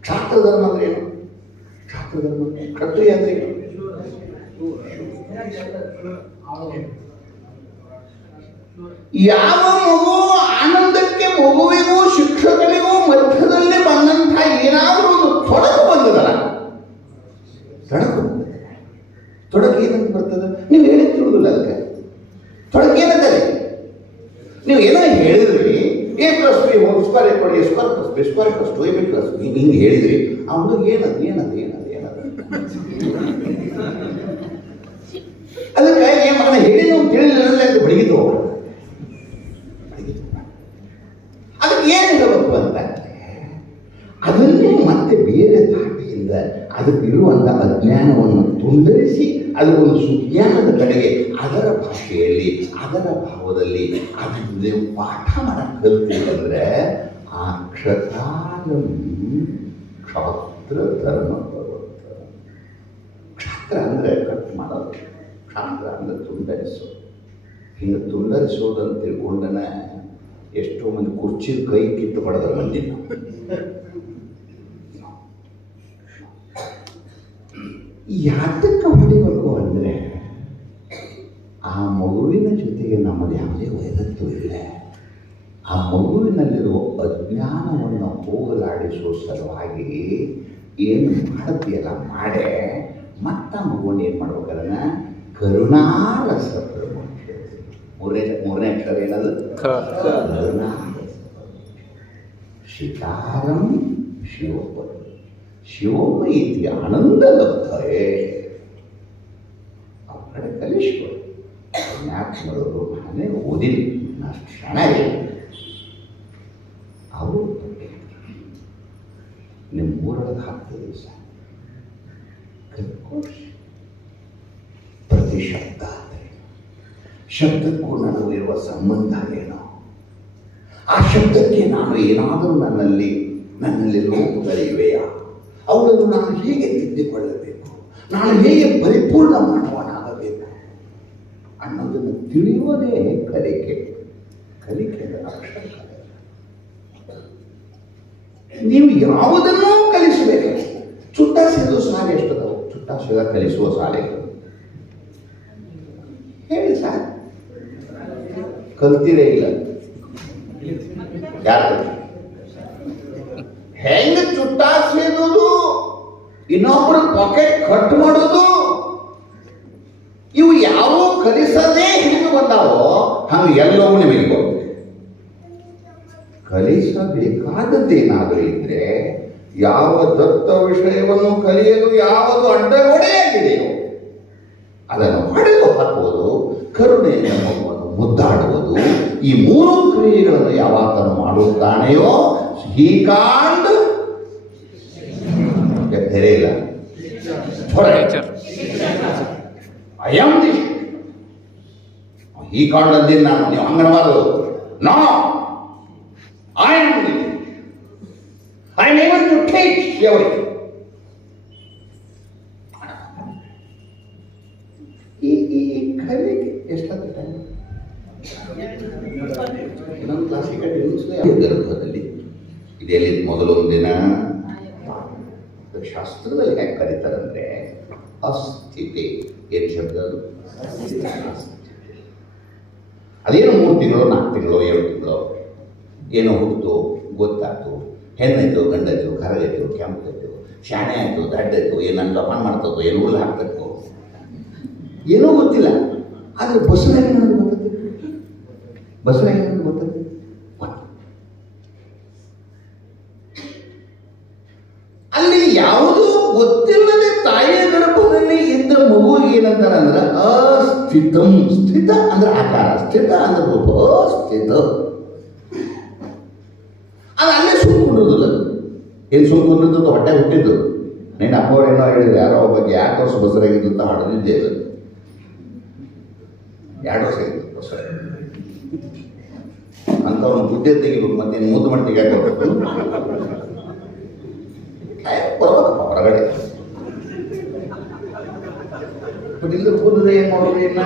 ಕ್ಷಾತ್ರ ಧರ್ಮ ಅಂದ್ರೆ ಏನು? ಕ್ಷಾತ್ರ ಧರ್ಮ ಕ್ಷತ್ರಿಯ ಅಂದ್ರೆ ಏನು? ಯಾವ ಮಗು ಆನಂದಕ್ಕೆ ಮಗುವಿಗೂ ಶಿಕ್ಷಕನಿಗೂ ಮಧ್ಯದಲ್ಲಿ ಬಂದಂಥ ಏನಾದರೂ ಒಂದು ತೊಡಕು ಬಂದದಲ್ಲ, ತೊಡಕು ಏನಂತ ಬರ್ತದೆ? ನೀವು ಹೇಳಿ ತಿಳಿದಿಲ್ಲ. ಅದಕ್ಕೆ ತೊಡಕು ಏನಂತಾರೆ? ನೀವು ಏನೋ ಹೇಳಿದ್ರಿ, A plus B whole square equal A square plus B square plus 2AB plus B ಹಿಂಗೆ ಹೇಳಿದ್ರಿ. ಅವನು ಏನದು ಅದಕ್ಕೆ ಏನು ಮಗನ ಹೇಳಿ ನಾವು ತಿಳಿಲಿಲ್ಲ ಅಂತ ಬಡಿಗಿತು. ಅದಕ್ಕೆ ಏನು ಹೇಳಬೇಕು ಅಂತ ಅದನ್ನೇ ಮತ್ತೆ ಬೇರೆ ದಾಟಿಯಿಂದ ಅದಕ್ಕಿರುವಂಥ ಅಜ್ಞಾನವನ್ನು ತುಂಡರಿಸಿ ಅದಕ್ಕೊಂದು ಸುಜ್ಞಾನದ ಕಡೆಗೆ ಅದರ ಭಾಷೆಯಲ್ಲಿ ಅದರ ಭಾವದಲ್ಲಿ ಅದನ್ನು ನೀವು ಪಾಠ ಮಾಡಕ್ಕೆ ಕಲ್ತಿದ್ರೆ ಆ ಕ್ಷಕಾರಂ ಕ್ಷಾತ್ರ ಧರ್ಮ ಬರುತ್ತೆ. ಕ್ಷಾತ್ರ ಅಂದರೆ ಕಟ್ ಮಾಡೋದು, ಕ್ಷಾತ್ರ ಅಂದರೆ ತುಂಡರಿಸೋದು. ಹಿಂಗೆ ತುಂಡರಿಸೋದಂತ ತಿಳ್ಕೊಂಡನ ಎಷ್ಟೋ ಮಂದಿ ಕುರ್ಚಿ ಕೈ ಕಿತ್ತು ಪಡೆದ್ರ ಮಂದಿನ. ಯಾತಕ್ಕೆ ಹೊಡಿಬೇಕು ಅಂದರೆ ಆ ಮಗುವಿನ ಜೊತೆಗೆ ನಮ್ಮದು ಯಾವುದೇ ವೈರತ್ವ ಇಲ್ಲ. ಆ ಮಗುವಿನಲ್ಲಿರುವ ಅಜ್ಞಾನವನ್ನು ಹೋಗಲಾಡಿಸುವ ಸಲುವಾಗಿ ಏನು ಮಾಡ್ತೀಯಲ್ಲ ಮಾಡೇ ಮತ್ತೆ ಆ ಮಗುವನ್ನು ಏನು ಮಾಡ್ಬೇಕಾದ್ರೆ ಕರುಣಾರಸ ಮೂರನೇ ಅಕ್ಷರ ಏನದು? ಕರುಣಾರಸ. ಶಿಕಾರಂ ಶಿವೋಪರಿ ಶಿವೋಮ ಇತಿ ಆನಂದ ಲಬ್ಧಯೇ. ಅವ್ರ ಕಡೆ ಕಲಿಸ್ಕೊಡಿ. ಯಾಕೆ ಮಾಡೋದು? ನಾನೇ ಓದಿಲ್ಲ, ಅಷ್ಟು ಕ್ಷಣ ಇಲ್ಲ. ಅವರು ನಿಮ್ಮ ಊರೊಳಗೆ 10 ದಿವಸ ಕಲ್ತ್ಕೊಳ್ರಿ. ಪ್ರತಿ ಶಬ್ದ ಅಂದರೆ ಶಬ್ದಕ್ಕೂ ನನಗೂ ಇರುವ ಸಂಬಂಧ ಏನೋ, ಆ ಶಬ್ದಕ್ಕೆ ನಾನು ಏನಾದರೂ ನನ್ನಲ್ಲಿ ಲೋಪಗಳಿವೆಯಾ, ಅವುಗಳನ್ನು ನಾನು ಹೇಗೆ ತಿದ್ದಿಕೊಳ್ಳಬೇಕು, ನಾನು ಹೇಗೆ ಪರಿಪೂರ್ಣ ಮಾನವನಾಗಬೇಕು ಅನ್ನೋದನ್ನು ತಿಳಿಯುವುದೇ ಕಲಿಕೆ. ಕಲಿಕೆಯ ಅಕ್ಷರ ಕಲೆ. ನೀವು ಯಾವುದನ್ನೂ ಕಲಿಸಬೇಕು. ಚುಟ್ಟ ಸೇದು ಶಾಲೆ ಎಷ್ಟದವು? ಚುಟ್ಟ ಸೇದ ಕಲಿಸುವ ಶಾಲೆಗಳು ಹೇಳಿ ಸರ್, ಕಲ್ತಿರೇ ಇಲ್ಲ. ಯಾರು ಹೆಂಗ ಚುಟ್ಟ ಸೇದೋದು, ಇನ್ನೊಬ್ಬರ ಪಾಕೆಟ್ ಕಟ್ ಮಾಡೋದು, ಇವು ಯಾವ ಕಲಿಸದೇ ಹಿಡಿದು ಬಂದಾವೋ ಹಂಗೆ ಎಲ್ಲವೂ ನಿಮಗೆ ಗೊತ್ತು. ಕಲಿಸಬೇಕಾದದ್ದೇನಾದರೂ ಇದ್ರೆ ಯಾವ ದತ್ತ ವಿಷಯವನ್ನು ಕಲಿಯಲು ಯಾವುದು ಅಡ್ಡಗೋಡೆಯಾಗಿದೆಯೋ ಅದನ್ನು ಹೊಡೆದು ಹಾಕುವುದು, ಕರುಣೆಯ ಮಗುವನ್ನು ಮುದ್ದಾಡುವುದು, ಈ 3 ಕ್ರಿಯೆಗಳನ್ನು ಯಾವಾತನು ಮಾಡುತ್ತಾನೆಯೋ ಹೀಕಾಂಡ್ ಬೇರೆ ಇಲ್ಲ. ಐ ಆಮ್ ದಿ ಈ ಕಾರಣದಲ್ಲಿ ನಾನು ನೀವು ಹಂಗನಬಾರದು. No, I am the I am able to take everything. ಈ ಕಲಿಗೆ ಎಷ್ಟಾದ ಟೈಮ್? ಇನ್ನೊಂದು ಕ್ಲಾಸಿಗೆ ಗರ್ಭದಲ್ಲಿ ಇದೆಲ್ಲಿ ಮೊದಲು ಒಂದಿನ ಶಾಸ್ತ್ರದಲ್ಲಿ ಹೇಗೆ ಕರೀತಾರಂದ್ರೆ ಅಸ್ಥಿತಿ. ಏನು ಶಬ್ದ ಅದು? ಅದೇನು 3 ತಿಂಗಳು 4 ತಿಂಗಳು 7 ತಿಂಗಳು ಏನೋ ಹುಟ್ಟಿತು, ಗೊತ್ತಾಯ್ತು, ಹೆಣ್ಣಾಯ್ತು, ಗಂಡಾಯ್ತು, ಕರಗಾಯ್ತು, ಕೆಂಪಾಯ್ತು, ಶಾಣೆ ಆಯಿತು, ದಡ್ಡಾಯ್ತು, ಏನಂತ ಜಪಾನ್ ಮಾಡ್ತದ್ದು, ಏನು ಹುಲ್ಲು ಹಾಕ್ಬೇಕು, ಏನೂ ಗೊತ್ತಿಲ್ಲ. ಆದರೆ ಬಸವರಾಗಿ ನನಗೆ ಗೊತ್ತದೆ, ಬಸವರಾಗಿ ನನಗೆ ಗೊತ್ತದೆ. ಅಲ್ಲಿ ಯಾವುದೂ ಗೊತ್ತಿಲ್ಲದೆ ತಾಯಿಯ ಗರ್ಭದಲ್ಲಿ ಇದ್ದ ಮಗು ಏನಂತಾರೆ ಅಂದ್ರೆ ಅಸ್ಥಿತಂ. ಸ್ಥಿತ ಅಂದ್ರೆ ಆಕಾರ, ಸ್ಥಿತ ಅಂದ್ರೆ ರೂಪ, ಅಸ್ಥಿತ. ಅದು ಅಲ್ಲೇ ಸುಮ್ಕೊಂಡಿರೋದಿಲ್ಲ. ಏನು ಸುಮ್ಕೊಂಡಿದ್ದು? ಹೊಟ್ಟೆ ಹುಟ್ಟಿದ್ದು. ನೀನು ಅಪ್ಪವ್ರು ಏನೋ ಹೇಳಿದ್ರು, ಯಾರೋ ಬಗ್ಗೆ 2 ವರ್ಷ ಬಸರಾಗಿದ್ದು ಅಂತ ಹಾಡದಿದ್ದೆ. ಅದು 2 ವರ್ಷ ಆಗಿದ್ದು ಬಸರ ಅಂಥವ್ನು ಬುದ್ಧಿ ತೆಗಿಬೇಕು. ಮತ್ತೆ ಮುದ್ದು ಮಾಡಿ ತೆಗಿಯಾಕಬೇಕು, ಬರ್ಬೇಕಪ್ಪ ಹೊರಗಡೆ. ಬಟ್ ಇಲ್ಲಿ ಕೂದಲೇ ಏನು ಮಾಡೋದು? ಇಲ್ಲ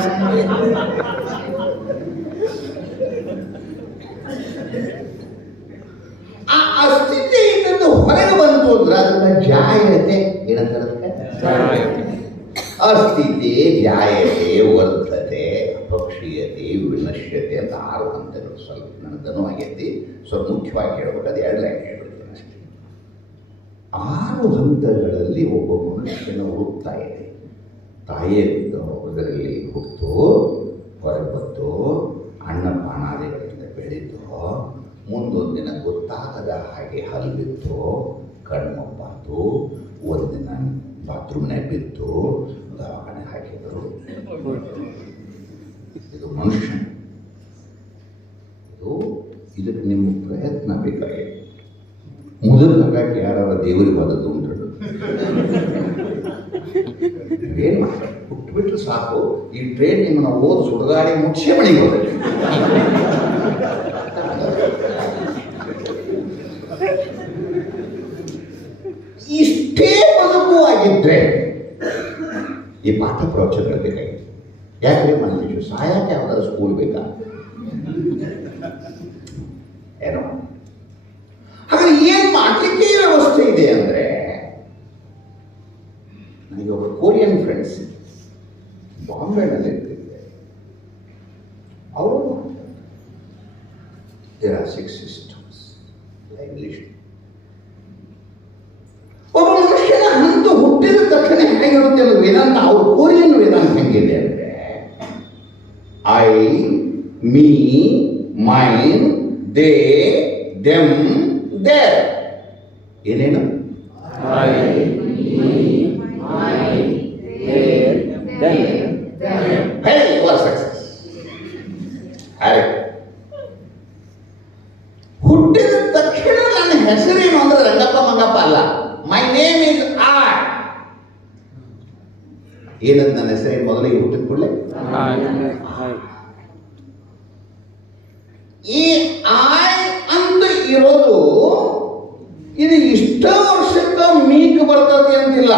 ಆ ಅಸ್ಥಿತಿಯಿಂದ ಹೊರಗೆ ಬಂತು ಅಂದ್ರೆ ಅದನ್ನ ಜಾಯತೆ ಏನಂತಾರೆ? ಅಸ್ಥಿತಿ, ಜಾಯತೆ, ವರ್ಧತೆ, ಅಪಕ್ಷೀಯತೆ, ವಿನಶ್ಯತೆ ಅಂತ 6 ಹಂತಗಳು. ಸ್ವಲ್ಪ ನನಗನೂ ಆಗೈತಿ. ಸ್ವಲ್ಪ ಮುಖ್ಯವಾಗಿ ಹೇಳ್ಬೇಕು, ಅದು 2 ಲೈನ್ ಹೇಳ್ಬಿಡ್ತೀನಿ ಅಷ್ಟೇ. 6 ಹಂತಗಳಲ್ಲಿ ಒಬ್ಬ ಮನುಷ್ಯನ ಹುಡುಕ್ತಾ ಇದೆ. ತಾಯಿಯಿಂದ ಇದರಲ್ಲಿ ಹುಟ್ಟು ಹೊರಗೆ ಬಂತು, ಅಣ್ಣ ಪಾನಾದಿಗಳಿಂದ ಬೆಳೀತು, ಮುಂದೊಂದು ದಿನ ಗೊತ್ತಾಗದ ಹಾಗೆ ಹಲ್ಬಿತ್ತು, ಕಣ್ಮಬ್ಬಾತು, ಒಂದಿನ ಬಾತ್ರೂಮ್ನಾಗ ಬಿತ್ತು, ದವಾಖಾನೆ ಹಾಕಿದರು. ಇದು ಮನುಷ್ಯ. ಇದಕ್ಕೆ ನಿಮ್ಮ ಪ್ರಯತ್ನ ಬೇಕಾಗಿದೆ. ಮೊದಲು ಹಾಗಾಗಿ ಯಾರ ದೇವರಿಗೆ ಹೋದದ್ದು ಉಂಟು. ಏನು ಹುಟ್ಟುಬಿಟ್ರೆ ಸಾಕು, ಈ ಟ್ರೈನ್ ನಿಮ್ಮನ್ನ ಓದ್ ಸುಡಗಾಡಿ ಮುಚ್ಚೆ ಮನೆಗೆ ಹೋದ್ರೆ. ಇಷ್ಟೇ ಬದುಕು ಆಗಿದ್ರೆ ಈ ಪಾಠ ಪ್ರವಚನ ಬೇಕಾಗಿದೆ. ಯಾಕೆ ಮನುಷ್ಯ ಸಾಯಕ್ಕೆ ಯಾವ್ದಾದ್ರು ಸ್ಕೂಲ್ ಬೇಕಾ ಏನೋ? ಹಾಗಾದ್ರೆ ಏನ್ ಮಾಡ್ಲಿಕ್ಕೆ ವ್ಯವಸ್ಥೆ ಇದೆ ಅಂದ್ರೆ, ನನಗೆ ಒಬ್ಬ ಕೊರಿಯನ್ ಫ್ರೆಂಡ್ಸ್ ಬಾಂಬೆನಲ್ಲಿ ಇರ್ತಿದ್ದೆ. ಅವರು ದೇರ್ ಆರ್ 6 ಸಿಸ್ಟಮ್ಸ್ ಇಂಗ್ಲಿಷ್. ಒಬ್ಬ ಮನುಷ್ಯನ ಹಂತ ಹುಟ್ಟಿದ ತಕ್ಷಣ ಹೇಗಿರುತ್ತೆ ಅನ್ನೋದು ವೇದಾಂತ, ಅವ್ರ ಕೊರಿಯನ್ ವೇದಾಂತ ಹೆಂಗಿದೆ ಅಂದ್ರೆ I, me, mine, they, them, there. ಏನೇನು? ಹುಟ್ಟಿದ ತಕ್ಷಣ ನನ್ನ ಹೆಸರೇನು ಅಂದ್ರೆ ರಂಗಪ್ಪ ಮಂಗಪ್ಪ ಅಲ್ಲ. My name is I. ಏನಂತ ನನ್ನ ಹೆಸರೇನು? ಮೊದಲಿಗೆ ಹುಟ್ಟಿದ ಕೂಡಲೇ ಈ ಐ ಅಂತ ಇರೋದು ಇದು ಇಷ್ಟ ವರ್ಷಕ್ಕೆ ಮೀಕ್ ಬರ್ತದೆ ಅಂತಿಲ್ಲ.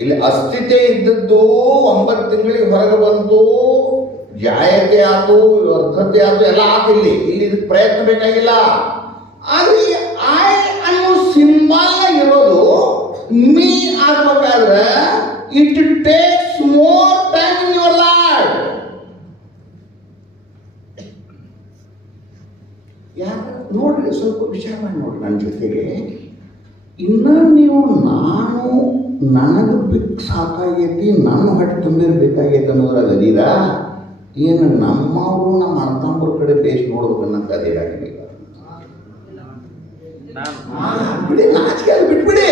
ಇಲ್ಲಿ ಅಸ್ಥಿತೆ ಇದ್ದದ್ದು 9 ತಿಂಗಳಿಗೆ ಹೊರಗೆ ಬಂತು, ಜಾಯತೆ ಆಯ್ತು, ವರ್ಧತೆ ಆಯ್ತು, ಎಲ್ಲ ಆತಿಲ್ಲಿ. ಇಲ್ಲಿ ಇದಕ್ಕೆ ಪ್ರಯತ್ನ ಬೇಕಾಗಿಲ್ಲ. ಆದ್ರೆ ಐ ಅನ್ನೋ ಸಿಂಬಲ್ ಇರೋದು ಮೀ ಆಗ್ಬೇಕಾದ್ರೆ it takes more time in your life. ಯಾರು ನೋಡ್ರಿ, ಸ್ವಲ್ಪ ವಿಚಾರ ಮಾಡಿ ನೋಡ್ರಿ ನನ್ನ ಜೊತೆಗೆ. ಇನ್ನು ನೀವು ನಾನು ನನಗೆ ಬೇಕು ಸಾಕಾಗೈತಿ, ನನ್ನ ಹೊಟ್ಟೆ ತುಂಬಿರ್ಬೇಕಾಗೈತೆ ಅನ್ನೋದ್ರಾಗ ಅದೀರ ಏನು? ನಮ್ಮವರು ನಮ್ಮ ಅಣ್ಣತಮ್ಮರ ಕಡೆ ಬೇಸ್ ನೋಡ್ಬೇಕನ್ನಂತ ಅದೇನಾಗಿಲ್ಲ. ಬಿಡಿ, ನಾಚಿಕೆ ಅದು ಬಿಟ್ಬಿಡಿ.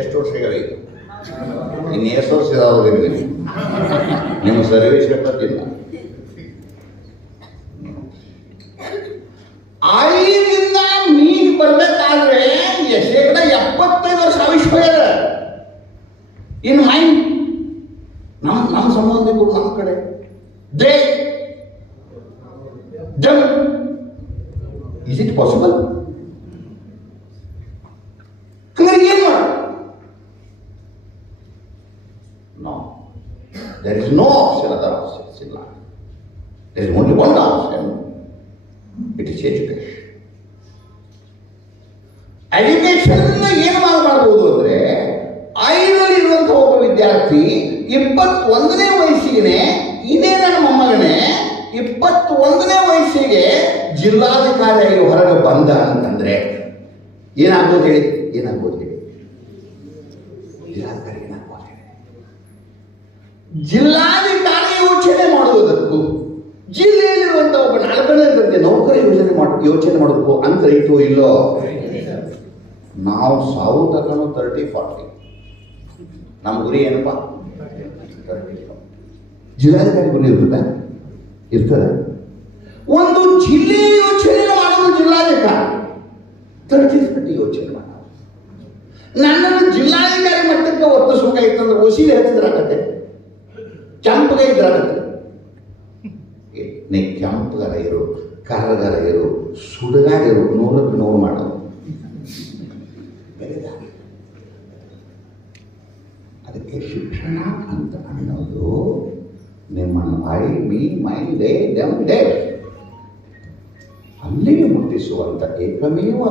ಎಷ್ಟು ವರ್ಷ ಆಗೈತೆ? ಇನ್ನು ಎಷ್ಟು ವರ್ಷ ಇದಾಗೋದಿಲ್ಲ ನಿಮ್ಮ ಸರ್ವಿಸ್ ಎಪ್ಪತ್ತಿಲ್ಲ. 5ರಿಂದ ಮೀನು ಬರ್ಬೇಕಾದ್ರೆ ಶೇಕಡ ಅಟ್ಮಾಸ್ಫಿಯರ್ ಇನ್ ಮೈಂಡ್. ನಮ್ಮ ಸಂಬಂಧಿಕರು ನಮ್ಮ ಕಡೆ ದೇ ದಮ್. Is it possible? ಹಂಗಾರೆ ಏನು ಮಾಡ? No, there is no option, other options ಇಲ್ಲ. There is only one option, it is education. Education ಏನು ಮಾಡಬಹುದು ಅಂದ್ರೆ, 5ರಲ್ಲಿರುವಂತಹ ಒಬ್ಬ ವಿದ್ಯಾರ್ಥಿ 21ನೇ ವಯಸ್ಸಿಗೆ, ಇದೇ ನನ್ನ ಮೊಮ್ಮಗನೇ 21ನೇ ವಯಸ್ಸಿಗೆ ಜಿಲ್ಲಾಧಿಕಾರಿಯಾಗಿ ಹೊರಗೆ ಬಂದ ಅಂತಂದ್ರೆ ಏನಾಗ್ಬೋದು ಹೇಳಿ? ಏನಾಗ್ಬೋದು ಹೇಳಿ? ಜಿಲ್ಲಾಧಿಕಾರಿ ಏನಾಗ್ಬೋದು ಹೇಳಿ? ಜಿಲ್ಲಾಧಿಕಾರಿ ಯೋಚನೆ ಮಾಡುವುದಕ್ಕೂ ಜಿಲ್ಲೆಯಲ್ಲಿರುವಂತಹ ಒಬ್ಬ 4ನೇ ನೌಕರ ಯೋಚನೆ ಮಾಡೋದಕ್ಕೂ ಅಂತರ ಇಟ್ಟು ಇಲ್ಲೋ? ನಾವು ಸಾವು ತಗೊಂಡು 30-40. ನಮ್ಮ ಗುರಿ ಏನಪ್ಪ? 30. ಜಿಲ್ಲಾಧಿಕಾರಿ ಗುರಿ ಇರ್ತದೆ. ಒಂದು ಜಿಲ್ಲೆ ಯೋಚನೆ ಮಾಡೋದು ಜಿಲ್ಲಾಧಿಕಾರಿ 30 ಯೋಚನೆ ಮಾಡೋದು. ನನ್ನನ್ನು ಜಿಲ್ಲಾಧಿಕಾರಿ ಮಟ್ಟಕ್ಕೆ ಒತ್ತಿಸ್ಬೇಕಾಗಿತ್ತಂದ್ರೆ ಒಸಿಲಿ ಹಚ್ಚಿದ್ರಾಗತ್ತೆ, ಕೆಂಪಗೆ ಇದ್ರಾಗತ್ತೆ. ನೀ ಕೆಂಪಗಾರ ಇರು, ಕರ್ರಗಾರ ಇರು, ಸುಡಗಾರ ಇರು, 100ಕ್ಕೆ 100 ಮಾಡೋದು. ಅದಕ್ಕೆ ಶಿಕ್ಷಣ ಅಂತ ಅನ್ನೋದು ನಿಮ್ಮನ್ನು I, me, my, they, them, they ಅಲ್ಲಿಗೆ ಮುಟ್ಟಿಸುವಂಥ ಏಕಮೇವ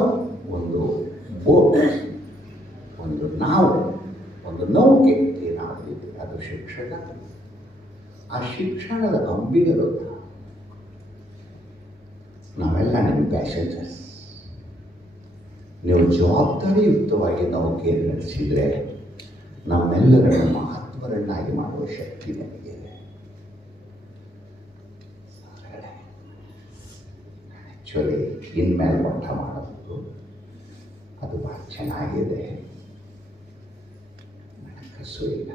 ಒಂದು ಬೋಟ್, ಒಂದು ನಾವು, ಒಂದು ನೌಕೆ ಏನಾದರೂ ಇದೆ, ಅದು ಶಿಕ್ಷಣ. ಆ ಶಿಕ್ಷಣದ ಅಂಬಿಗರು ನಾವೆಲ್ಲ ನಿಮ್ಮ ಪ್ಯಾಸೆಂಜರ್ಸ್. ನೀವು ಜವಾಬ್ದಾರಿಯುಕ್ತವಾಗಿ ನೌಕೆಯನ್ನು ನಡೆಸಿದರೆ ನಮ್ಮೆಲ್ಲರನ್ನು ಮಹಾತ್ಮರನ್ನಾಗಿ ಮಾಡುವ ಶಕ್ತಿ ನಮಗಿದೆ. ಆ್ಯಕ್ಚುಲಿ ಇನ್ಮೇಲೆ ಪಾಠ ಮಾಡೋದು ಅದು ಭಾಳ ಚೆನ್ನಾಗಿದೆ. ಕಸು ಇಲ್ಲ.